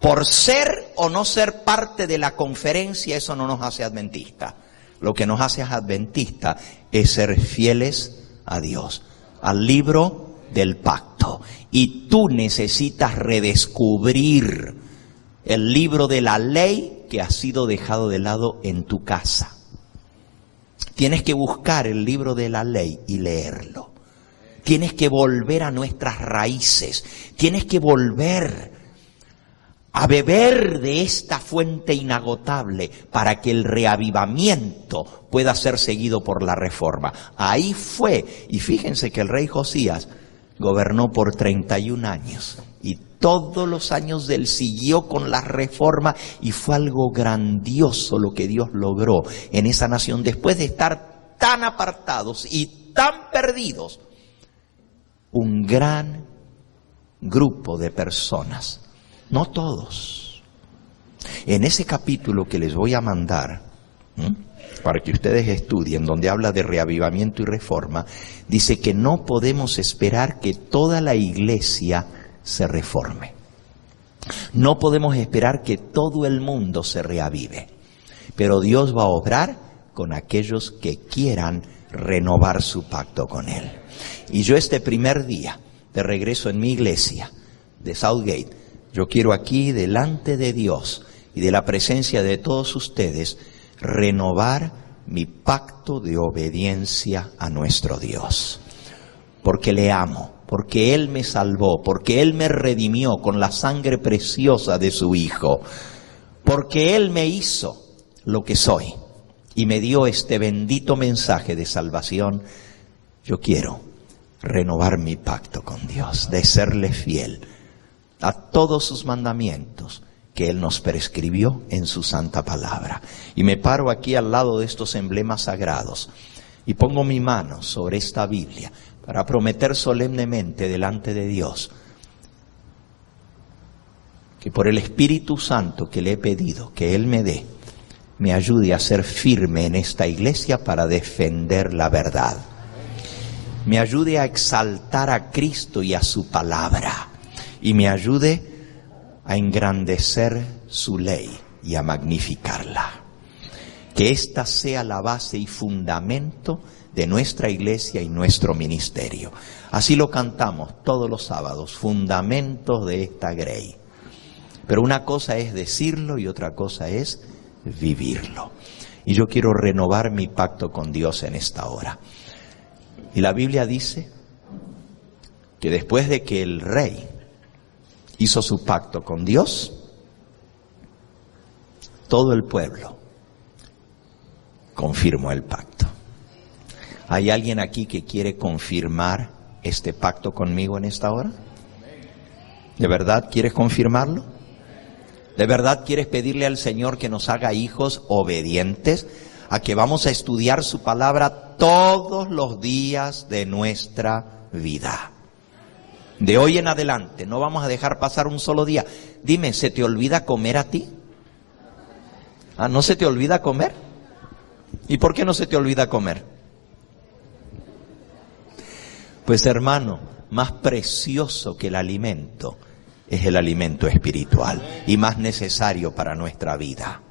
Por ser o no ser parte de la conferencia, eso no nos hace adventistas. Lo que nos hace adventistas es ser fieles a Dios, al libro del pacto. Y tú necesitas redescubrir el libro de la ley que ha sido dejado de lado en tu casa. Tienes que buscar el libro de la ley y leerlo. Tienes que volver a nuestras raíces. Tienes que volver a beber de esta fuente inagotable para que el reavivamiento pueda ser seguido por la reforma. Ahí fue, y fíjense que el rey Josías gobernó por 31 años y todos los años él siguió con la reforma y fue algo grandioso lo que Dios logró en esa nación después de estar tan apartados y tan perdidos. Un gran grupo de personas. No todos. En ese capítulo que les voy a mandar, para que ustedes estudien, donde habla de reavivamiento y reforma, dice que no podemos esperar que toda la iglesia se reforme. No podemos esperar que todo el mundo se reavive. Pero Dios va a obrar con aquellos que quieran renovar su pacto con Él. Y yo este primer día de regreso en mi iglesia de Southgate, yo quiero aquí, delante de Dios y de la presencia de todos ustedes, renovar mi pacto de obediencia a nuestro Dios. Porque le amo, porque Él me salvó, porque Él me redimió con la sangre preciosa de su Hijo, porque Él me hizo lo que soy y me dio este bendito mensaje de salvación. Yo quiero renovar mi pacto con Dios, de serle fiel a todos sus mandamientos que Él nos prescribió en su santa palabra. Y me paro aquí al lado de estos emblemas sagrados y pongo mi mano sobre esta Biblia para prometer solemnemente delante de Dios que por el Espíritu Santo que le he pedido que Él me dé, me ayude a ser firme en esta iglesia para defender la verdad. Me ayude a exaltar a Cristo y a su palabra. Y me ayude a engrandecer su ley y a magnificarla. Que esta sea la base y fundamento de nuestra iglesia y nuestro ministerio. Así lo cantamos todos los sábados, fundamentos de esta grey. Pero una cosa es decirlo y otra cosa es vivirlo. Y yo quiero renovar mi pacto con Dios en esta hora. Y la Biblia dice que después de que el rey hizo su pacto con Dios, todo el pueblo confirmó el pacto. ¿Hay alguien aquí que quiere confirmar este pacto conmigo en esta hora? ¿De verdad quieres confirmarlo? ¿De verdad quieres pedirle al Señor que nos haga hijos obedientes? A que vamos a estudiar su palabra todos los días de nuestra vida. De hoy en adelante, no vamos a dejar pasar un solo día. Dime, ¿se te olvida comer a ti? ¿Ah, no se te olvida comer? ¿Y por qué no se te olvida comer? Pues hermano, más precioso que el alimento es el alimento espiritual y más necesario para nuestra vida.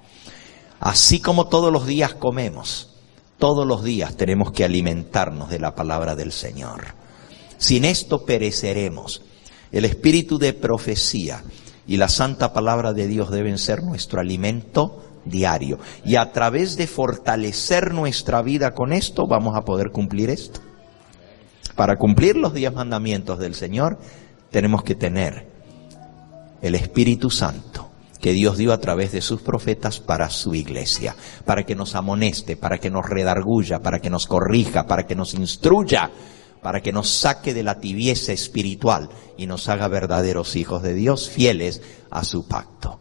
Así como todos los días comemos, todos los días tenemos que alimentarnos de la palabra del Señor. Sin esto pereceremos. El espíritu de profecía y la santa palabra de Dios deben ser nuestro alimento diario. Y a través de fortalecer nuestra vida con esto, vamos a poder cumplir esto. Para cumplir los 10 mandamientos del Señor, tenemos que tener el Espíritu Santo que Dios dio a través de sus profetas para su iglesia, para que nos amoneste, para que nos redarguya, para que nos corrija, para que nos instruya, para que nos saque de la tibieza espiritual y nos haga verdaderos hijos de Dios, fieles a su pacto.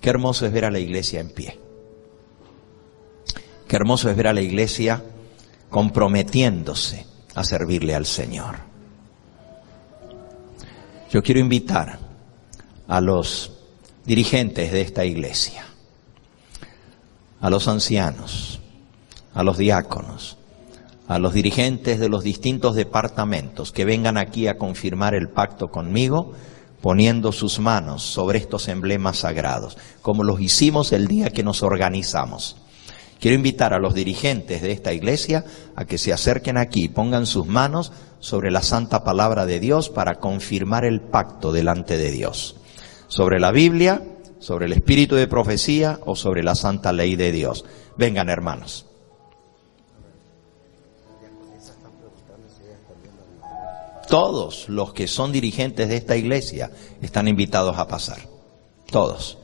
Qué hermoso es ver a la iglesia en pie. Qué hermoso es ver a la iglesia comprometiéndose a servirle al Señor. Yo quiero invitar a los dirigentes de esta iglesia, a los ancianos, a los diáconos, a los dirigentes de los distintos departamentos que vengan aquí a confirmar el pacto conmigo, poniendo sus manos sobre estos emblemas sagrados, como los hicimos el día que nos organizamos. Quiero invitar a los dirigentes de esta iglesia a que se acerquen aquí y pongan sus manos sobre la santa palabra de Dios para confirmar el pacto delante de Dios. Sobre la Biblia, sobre el espíritu de profecía o sobre la santa ley de Dios. Vengan, hermanos. Todos los que son dirigentes de esta iglesia están invitados a pasar. Todos.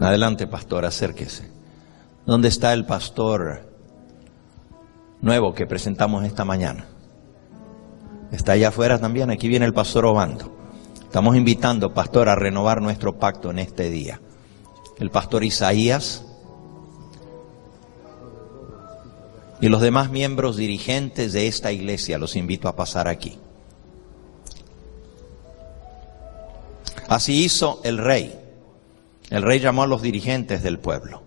Adelante, pastor, acérquese. ¿Dónde está el pastor nuevo que presentamos esta mañana? Está allá afuera también. Aquí viene el pastor Obando. Estamos invitando, pastor, a renovar nuestro pacto en este día. El pastor Isaías y los demás miembros dirigentes de esta iglesia los invito a pasar aquí. Así hizo el rey. El rey llamó a los dirigentes del pueblo,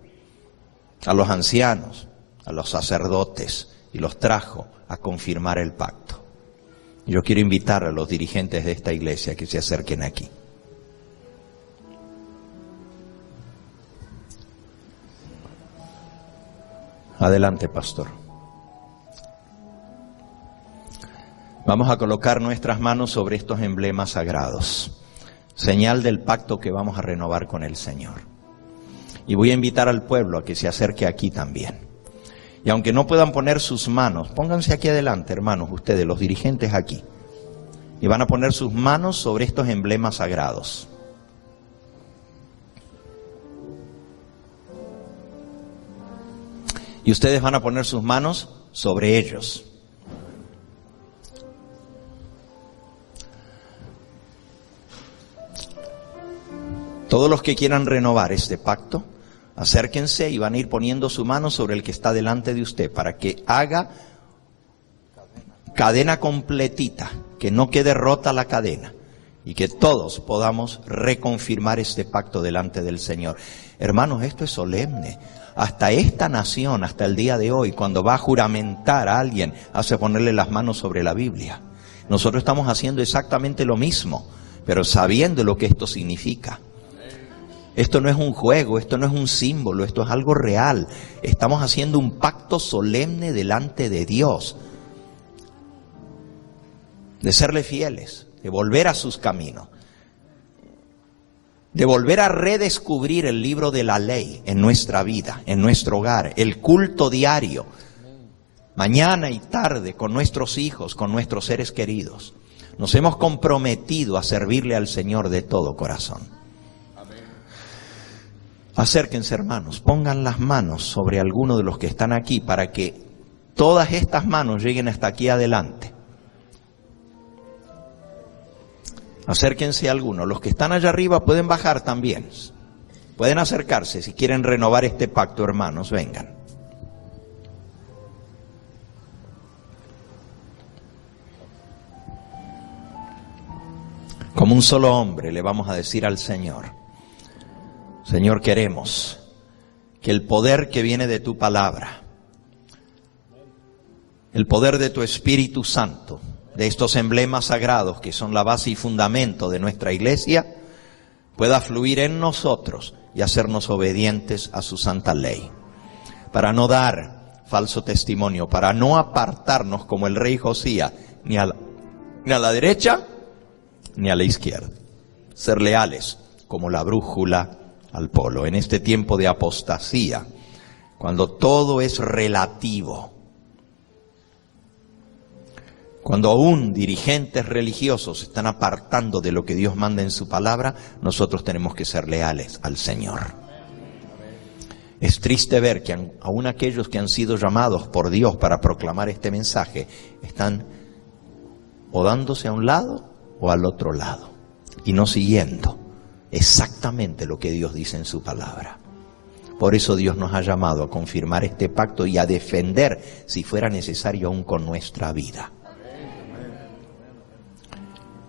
a los ancianos, a los sacerdotes, y los trajo a confirmar el pacto. Yo quiero invitar a los dirigentes de esta iglesia que se acerquen aquí. Adelante, pastor. Vamos a colocar nuestras manos sobre estos emblemas sagrados, señal del pacto que vamos a renovar con el Señor. Y voy a invitar al pueblo a que se acerque aquí también. Y aunque no puedan poner sus manos, pónganse aquí adelante, hermanos, ustedes, los dirigentes aquí. Y van a poner sus manos sobre estos emblemas sagrados. Y ustedes van a poner sus manos sobre ellos. Todos los que quieran renovar este pacto, acérquense y van a ir poniendo su mano sobre el que está delante de usted para que haga cadena completita, que no quede rota la cadena y que todos podamos reconfirmar este pacto delante del Señor. Hermanos, esto es solemne. Hasta esta nación, hasta el día de hoy, cuando va a juramentar a alguien, hace ponerle las manos sobre la Biblia. Nosotros estamos haciendo exactamente lo mismo, pero sabiendo lo que esto significa. Esto no es un juego, esto no es un símbolo, esto es algo real. Estamos haciendo un pacto solemne delante de Dios, de serle fieles, de volver a sus caminos, de volver a redescubrir el libro de la ley en nuestra vida, en nuestro hogar, el culto diario, mañana y tarde, con nuestros hijos, con nuestros seres queridos. Nos hemos comprometido a servirle al Señor de todo corazón. Acérquense, hermanos, pongan las manos sobre alguno de los que están aquí para que todas estas manos lleguen hasta aquí adelante. Acérquense a algunos. Los que están allá arriba pueden bajar también. Pueden acercarse si quieren renovar este pacto, hermanos, vengan. Como un solo hombre le vamos a decir al Señor: Señor, queremos que el poder que viene de tu palabra, el poder de tu Espíritu Santo, de estos emblemas sagrados que son la base y fundamento de nuestra iglesia, pueda fluir en nosotros y hacernos obedientes a su santa ley. para no dar falso testimonio, para no apartarnos como el rey Josías, ni a la derecha ni a la izquierda. Ser leales como la brújula al polo. En este tiempo de apostasía, cuando todo es relativo, cuando aún dirigentes religiosos se están apartando de lo que Dios manda en su palabra, nosotros tenemos que ser leales al Señor. Es triste ver que aún aquellos que han sido llamados por Dios para proclamar este mensaje están o dándose a un lado o al otro lado y no siguiendo exactamente lo que Dios dice en su palabra. Por eso Dios nos ha llamado a confirmar este pacto y a defender, si fuera necesario, aún con nuestra vida.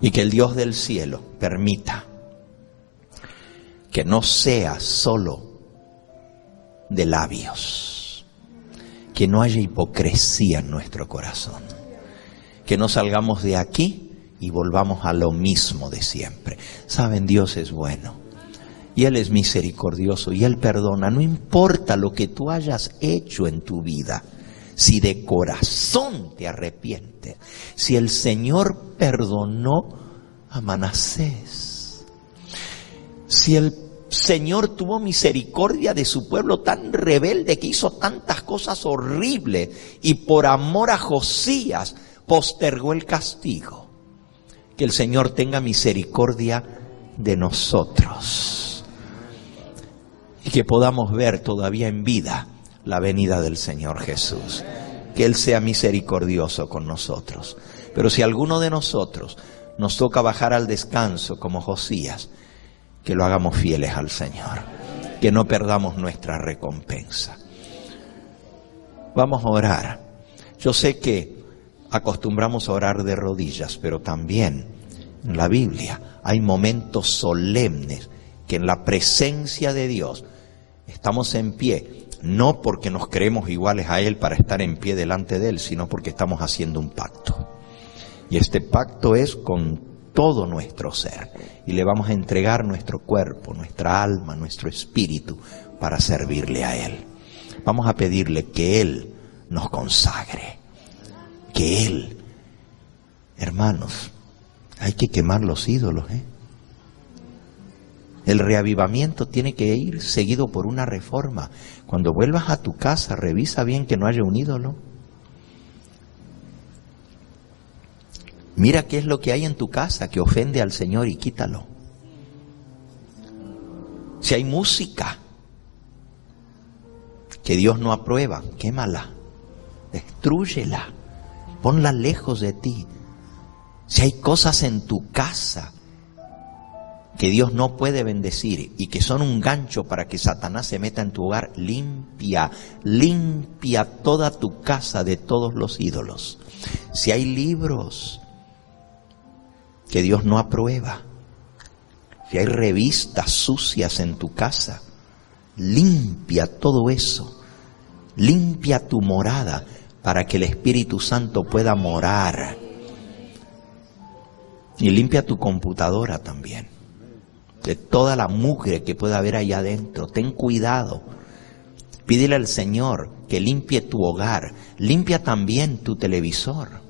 Y que el Dios del cielo permita que no sea solo de labios, que no haya hipocresía en nuestro corazón, que no salgamos de aquí y volvamos a lo mismo de siempre. Saben, Dios es bueno y Él es misericordioso y Él perdona, no importa lo que tú hayas hecho en tu vida. Si de corazón te arrepientes, si el Señor perdonó a Manasés, si el Señor tuvo misericordia de su pueblo tan rebelde que hizo tantas cosas horribles y por amor a Josías postergó el castigo, que el Señor tenga misericordia de nosotros y que podamos ver todavía en vida la venida del Señor Jesús. Que Él sea misericordioso con nosotros. Pero si alguno de nosotros nos toca bajar al descanso como Josías, que lo hagamos fieles al Señor, que no perdamos nuestra recompensa. Vamos a orar. Yo sé que acostumbramos a orar de rodillas, pero también en la Biblia hay momentos solemnes que en la presencia de Dios estamos en pie, no porque nos creemos iguales a Él para estar en pie delante de Él, sino porque estamos haciendo un pacto. Y este pacto es con todo nuestro ser. Y le vamos a entregar nuestro cuerpo, nuestra alma, nuestro espíritu para servirle a Él. Vamos a pedirle que Él nos consagre. Que Él, hermanos, hay que quemar los ídolos, El reavivamiento tiene que ir seguido por una reforma. Cuando vuelvas a tu casa, revisa bien que no haya un ídolo. Mira qué es lo que hay en tu casa que ofende al Señor y quítalo. Si hay música que Dios no aprueba, quémala, destrúyela, ponla lejos de ti. Si hay cosas en tu casa que Dios no puede bendecir y que son un gancho para que Satanás se meta en tu hogar, limpia toda tu casa de todos los ídolos. Si hay libros que Dios no aprueba, si hay revistas sucias en tu casa, limpia todo eso, limpia tu morada para que el Espíritu Santo pueda morar. Y limpia tu computadora también, de toda la mugre que pueda haber allá adentro. Ten cuidado. Pídele al Señor que limpie tu hogar. Limpia también tu televisor.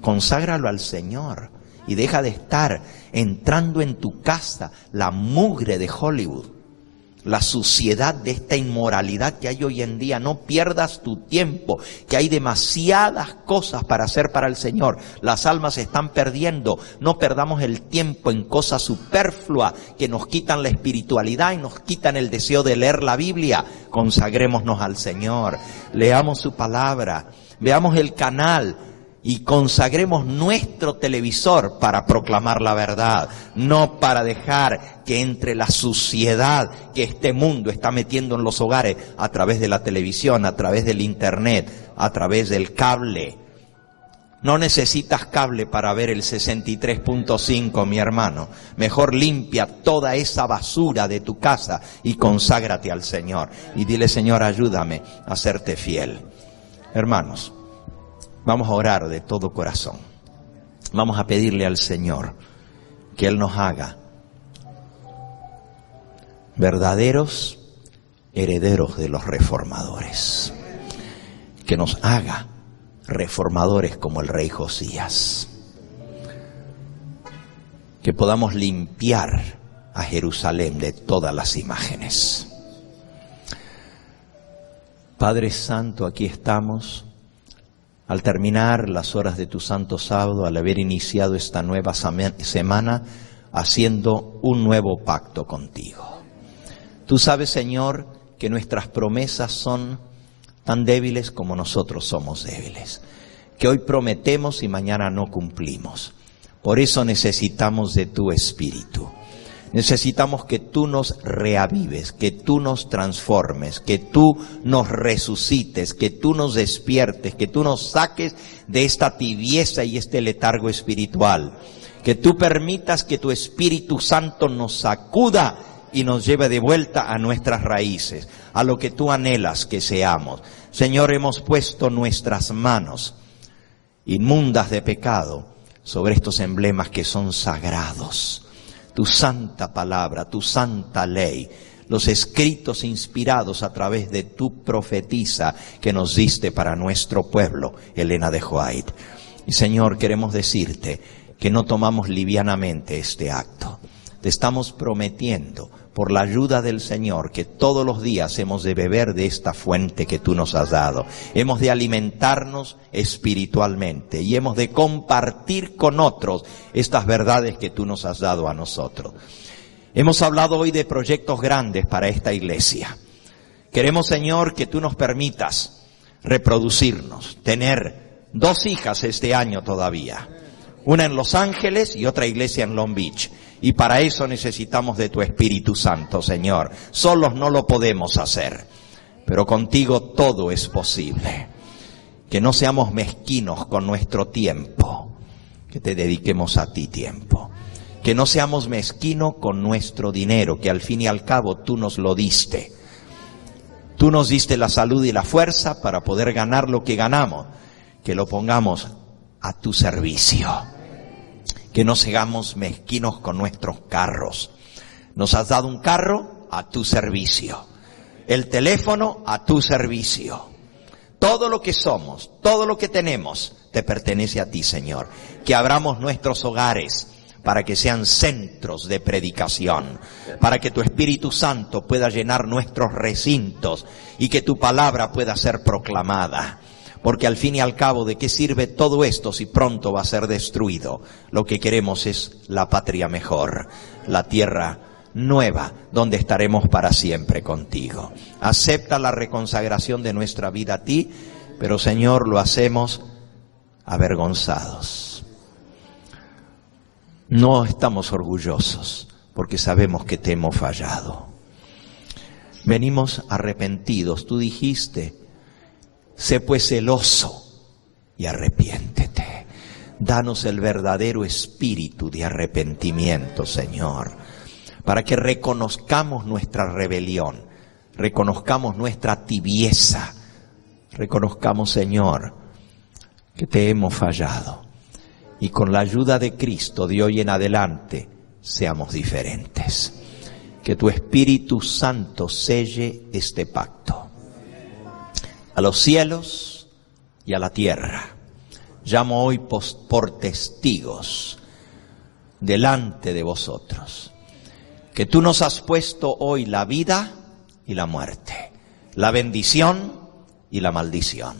Conságralo al Señor y deja de estar entrando en tu casa la mugre de Hollywood, la suciedad de esta inmoralidad que hay hoy en día. No pierdas tu tiempo, que hay demasiadas cosas para hacer para el Señor. Las almas se están perdiendo. No perdamos el tiempo en cosas superfluas que nos quitan la espiritualidad y nos quitan el deseo de leer la Biblia. Consagrémonos al Señor, leamos su palabra, veamos el canal y consagremos nuestro televisor para proclamar la verdad, no para dejar que entre la suciedad que este mundo está metiendo en los hogares a través de la televisión, a través del internet, a través del cable. No necesitas cable para ver el 63.5, mi hermano. Mejor limpia toda esa basura de tu casa y conságrate al Señor. Y dile: Señor, ayúdame a serte fiel. Hermanos, vamos a orar de todo corazón. Vamos a pedirle al Señor que Él nos haga verdaderos herederos de los reformadores. Que nos haga reformadores como el rey Josías. Que podamos limpiar a Jerusalén de todas las imágenes. Padre Santo, aquí estamos. Al terminar las horas de tu santo sábado, al haber iniciado esta nueva semana, haciendo un nuevo pacto contigo. Tú sabes, Señor, que nuestras promesas son tan débiles como nosotros somos débiles. Que hoy prometemos y mañana no cumplimos. Por eso necesitamos de tu Espíritu. Necesitamos que tú nos reavives, que tú nos transformes, que tú nos resucites, que tú nos despiertes, que tú nos saques de esta tibieza y este letargo espiritual. Que tú permitas que tu Espíritu Santo nos sacuda y nos lleve de vuelta a nuestras raíces, a lo que tú anhelas que seamos. Señor, hemos puesto nuestras manos inmundas de pecado sobre estos emblemas que son sagrados. Tu santa palabra, tu santa ley, los escritos inspirados a través de tu profetisa que nos diste para nuestro pueblo, Elena de White. Y Señor, queremos decirte que no tomamos livianamente este acto. Te estamos prometiendo, por la ayuda del Señor, que todos los días hemos de beber de esta fuente que tú nos has dado. Hemos de alimentarnos espiritualmente y hemos de compartir con otros estas verdades que tú nos has dado a nosotros. Hemos hablado hoy de proyectos grandes para esta iglesia. Queremos, Señor, que tú nos permitas reproducirnos, tener 2 hijas este año todavía. Una en Los Ángeles y otra iglesia en Long Beach. Y para eso necesitamos de tu Espíritu Santo, Señor. Solos no lo podemos hacer, pero contigo todo es posible. Que no seamos mezquinos con nuestro tiempo, que te dediquemos a ti tiempo. Que no seamos mezquinos con nuestro dinero, que al fin y al cabo tú nos lo diste. Tú nos diste la salud y la fuerza para poder ganar lo que ganamos. Que lo pongamos a tu servicio. Que no seamos mezquinos con nuestros carros. Nos has dado un carro, a tu servicio. El teléfono, a tu servicio. Todo lo que somos, todo lo que tenemos, te pertenece a ti, Señor. Que abramos nuestros hogares para que sean centros de predicación, para que tu Espíritu Santo pueda llenar nuestros recintos y que tu palabra pueda ser proclamada. Porque al fin y al cabo, ¿de qué sirve todo esto si pronto va a ser destruido? Lo que queremos es la patria mejor, la tierra nueva, donde estaremos para siempre contigo. Acepta la reconsagración de nuestra vida a ti, pero Señor, lo hacemos avergonzados. No estamos orgullosos, porque sabemos que te hemos fallado. Venimos arrepentidos. Tú dijiste: sé pues celoso y arrepiéntete. Danos el verdadero espíritu de arrepentimiento, Señor, para que reconozcamos nuestra rebelión, reconozcamos nuestra tibieza, reconozcamos, Señor, que te hemos fallado. Y con la ayuda de Cristo, de hoy en adelante, seamos diferentes. Que tu Espíritu Santo selle este pacto. A los cielos y a la tierra, llamo hoy por testigos delante de vosotros, que tú nos has puesto hoy la vida y la muerte, la bendición y la maldición.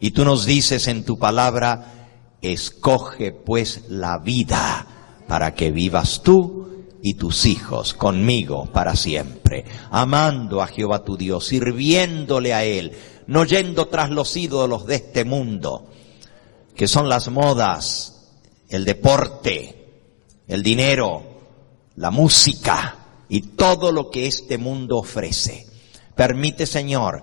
Y tú nos dices en tu palabra: escoge pues la vida para que vivas tú y tus hijos conmigo para siempre, amando a Jehová tu Dios, sirviéndole a Él, no yendo tras los ídolos de este mundo, que son las modas, el deporte, el dinero, la música y todo lo que este mundo ofrece. Permite, Señor,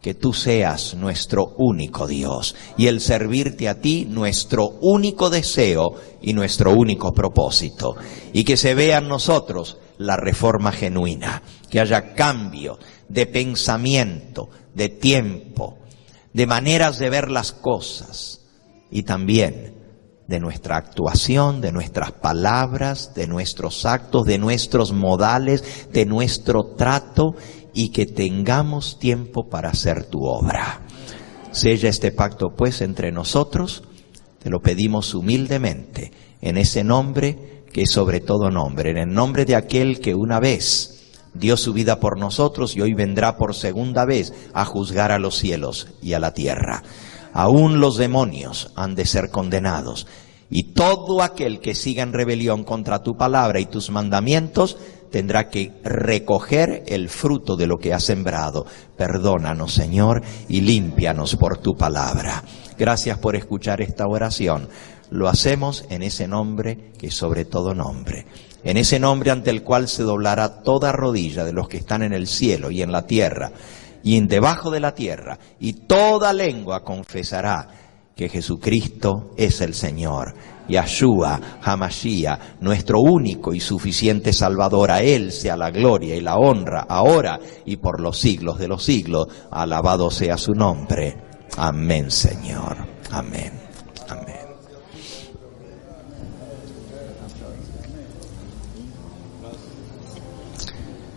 que tú seas nuestro único Dios y el servirte a ti nuestro único deseo y nuestro único propósito. Y que se vea en nosotros la reforma genuina, que haya cambio de pensamiento, de tiempo, de maneras de ver las cosas y también de nuestra actuación, de nuestras palabras, de nuestros actos, de nuestros modales, de nuestro trato, y que tengamos tiempo para hacer tu obra. Sella este pacto pues entre nosotros, te lo pedimos humildemente, en ese nombre que es sobre todo nombre, en el nombre de aquel que una vez dio su vida por nosotros y hoy vendrá por segunda vez a juzgar a los cielos y a la tierra. Aún los demonios han de ser condenados, y todo aquel que siga en rebelión contra tu palabra y tus mandamientos tendrá que recoger el fruto de lo que ha sembrado. Perdónanos, Señor, y límpianos por tu palabra. Gracias por escuchar esta oración. Lo hacemos en ese nombre que es sobre todo nombre, en ese nombre ante el cual se doblará toda rodilla de los que están en el cielo y en la tierra y en debajo de la tierra, y toda lengua confesará que Jesucristo es el Señor. Yahshua HaMashiach, nuestro único y suficiente Salvador. A Él sea la gloria y la honra, ahora y por los siglos de los siglos. Alabado sea su nombre. Amén, Señor. Amén. Amén.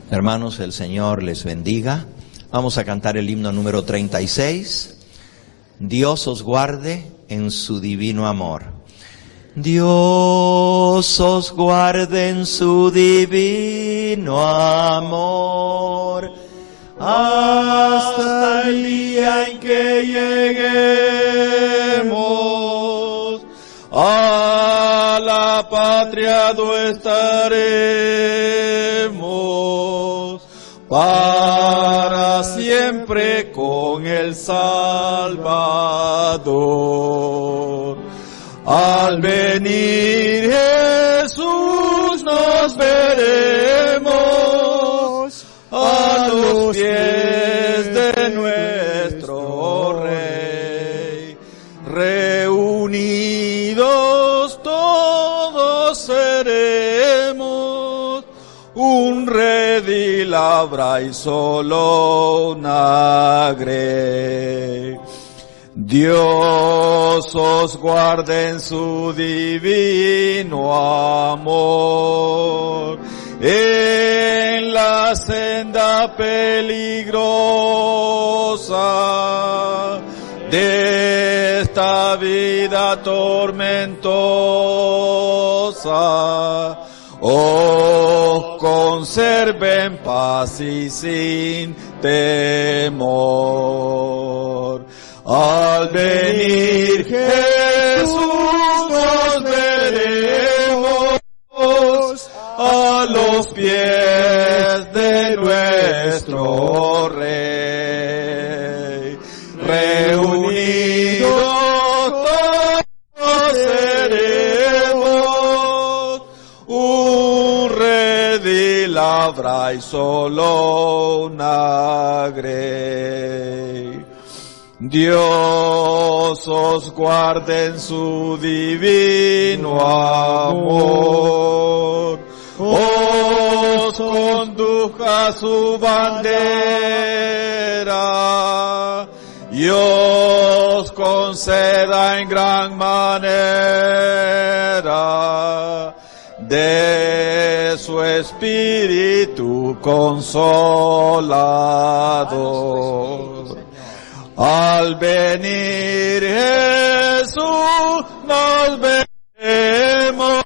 Hermanos, el Señor les bendiga. Vamos a cantar el himno número 36. Dios os guarde en su divino amor. Dios os guarde en su divino amor, hasta el día en que lleguemos a la patria donde estaremos para siempre con el Salvador. Al venir Jesús nos veremos a los pies de nuestro Rey. Reunidos todos seremos, un redil habrá y solo una grey. Dios os guarde en su divino amor, en la senda peligrosa de esta vida tormentosa. Os conserve en paz y sin temor. Al venir Jesús nos veremos a los pies de nuestro Rey. Reunidos todos seremos, un redil habrá y solo una grey. Dios os guarde en su divino amor, os conduzca a su bandera y os conceda en gran manera de su espíritu consolador. Al venir Jesús nos veremos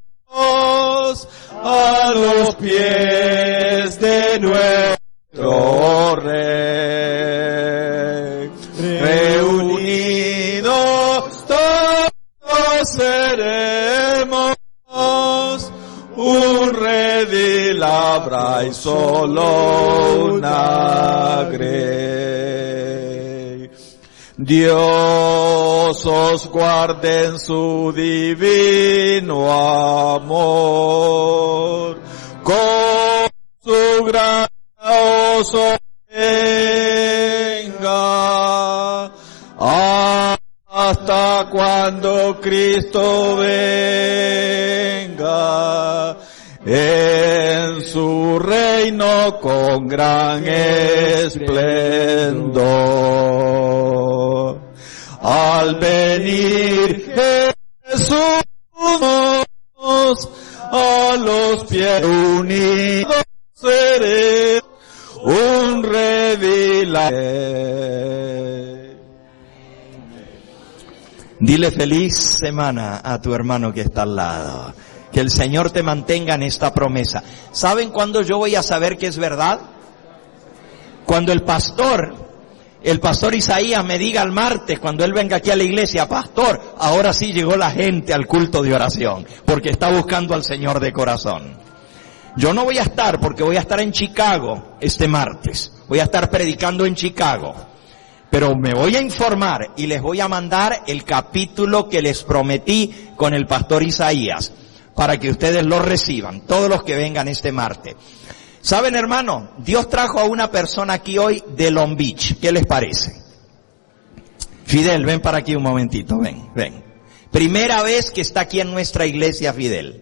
a los pies de nuestro Rey. Reunidos todos seremos, un redil habrá y solo una grey. Dios os guarde en su divino amor, con su gran os sostenga, hasta cuando Cristo venga en su reino con gran esplendor. Al venir Jesús a los pies unidos seré un rey. Dile feliz semana a tu hermano que está al lado. Que el Señor te mantenga en esta promesa. ¿Saben cuándo yo voy a saber que es verdad? Cuando el pastor Isaías me diga el martes, cuando él venga aquí a la iglesia, pastor, ahora sí llegó la gente al culto de oración, porque está buscando al Señor de corazón. Yo no voy a estar, porque voy a estar en Chicago este martes. Voy a estar predicando en Chicago. Pero me voy a informar y les voy a mandar el capítulo que les prometí con el pastor Isaías, para que ustedes lo reciban, todos los que vengan este martes. ¿Saben, hermano? Dios trajo a una persona aquí hoy de Long Beach. ¿Qué les parece? Fidel, ven para aquí un momentito, ven. Primera vez que está aquí en nuestra iglesia, Fidel.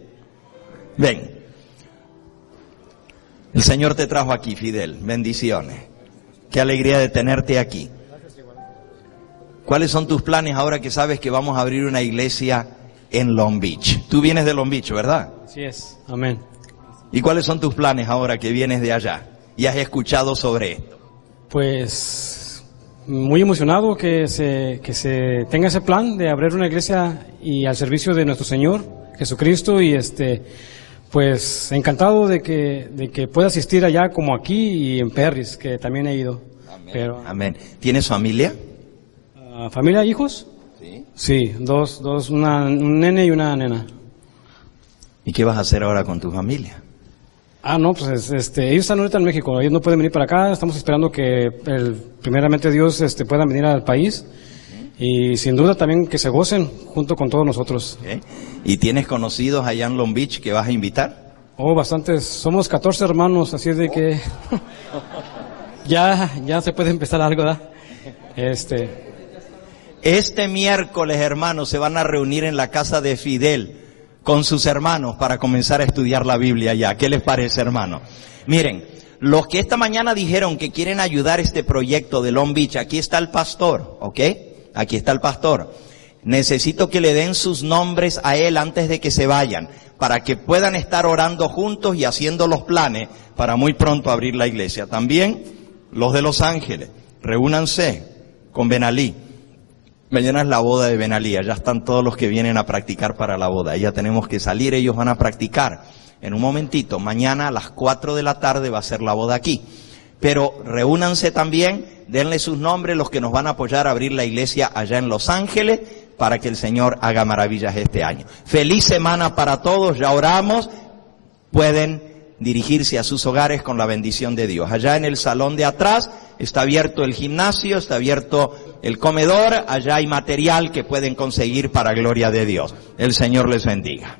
Ven. El Señor te trajo aquí, Fidel. Bendiciones. Qué alegría de tenerte aquí. ¿Cuáles son tus planes ahora que sabes que vamos a abrir una iglesia en Long Beach? Tú vienes de Long Beach, ¿verdad? Así es, amén. ¿Y cuáles son tus planes ahora que vienes de allá y has escuchado sobre esto? Pues muy emocionado que se tenga ese plan de abrir una iglesia y al servicio de nuestro Señor Jesucristo, y pues encantado de que pueda asistir allá como aquí y en Perris, que también he ido. Amén. Amén. ¿Tienes familia? ¿Familia, hijos? Sí. Sí, dos, un nene y una nena. ¿Y qué vas a hacer ahora con tu familia? No, pues ellos están ahorita en México, ellos no pueden venir para acá, estamos esperando que primeramente Dios puedan venir al país, y sin duda también que se gocen junto con todos nosotros. ¿Okay? ¿Y tienes conocidos allá en Long Beach que vas a invitar? Bastantes, somos 14 hermanos, así es de que ya se puede empezar algo, ¿verdad? Este miércoles, hermanos, se van a reunir en la casa de Fidel con sus hermanos para comenzar a estudiar la Biblia ya. ¿Qué les parece, hermano? Miren, los que esta mañana dijeron que quieren ayudar este proyecto de Long Beach, aquí está el pastor, ¿ok? Aquí está el pastor. Necesito que le den sus nombres a él antes de que se vayan, para que puedan estar orando juntos y haciendo los planes para muy pronto abrir la iglesia. También los de Los Ángeles, reúnanse con Benalí. Mañana es la boda de Benalí, ya están todos los que vienen a practicar para la boda. Ya tenemos que salir, ellos van a practicar. En un momentito, mañana a las 4 de la tarde va a ser la boda aquí. Pero reúnanse también, denle sus nombres los que nos van a apoyar a abrir la iglesia allá en Los Ángeles, para que el Señor haga maravillas este año. Feliz semana para todos, ya oramos, pueden dirigirse a sus hogares con la bendición de Dios. Allá en el salón de atrás está abierto el gimnasio, está abierto el comedor, allá hay material que pueden conseguir para gloria de Dios. El Señor les bendiga.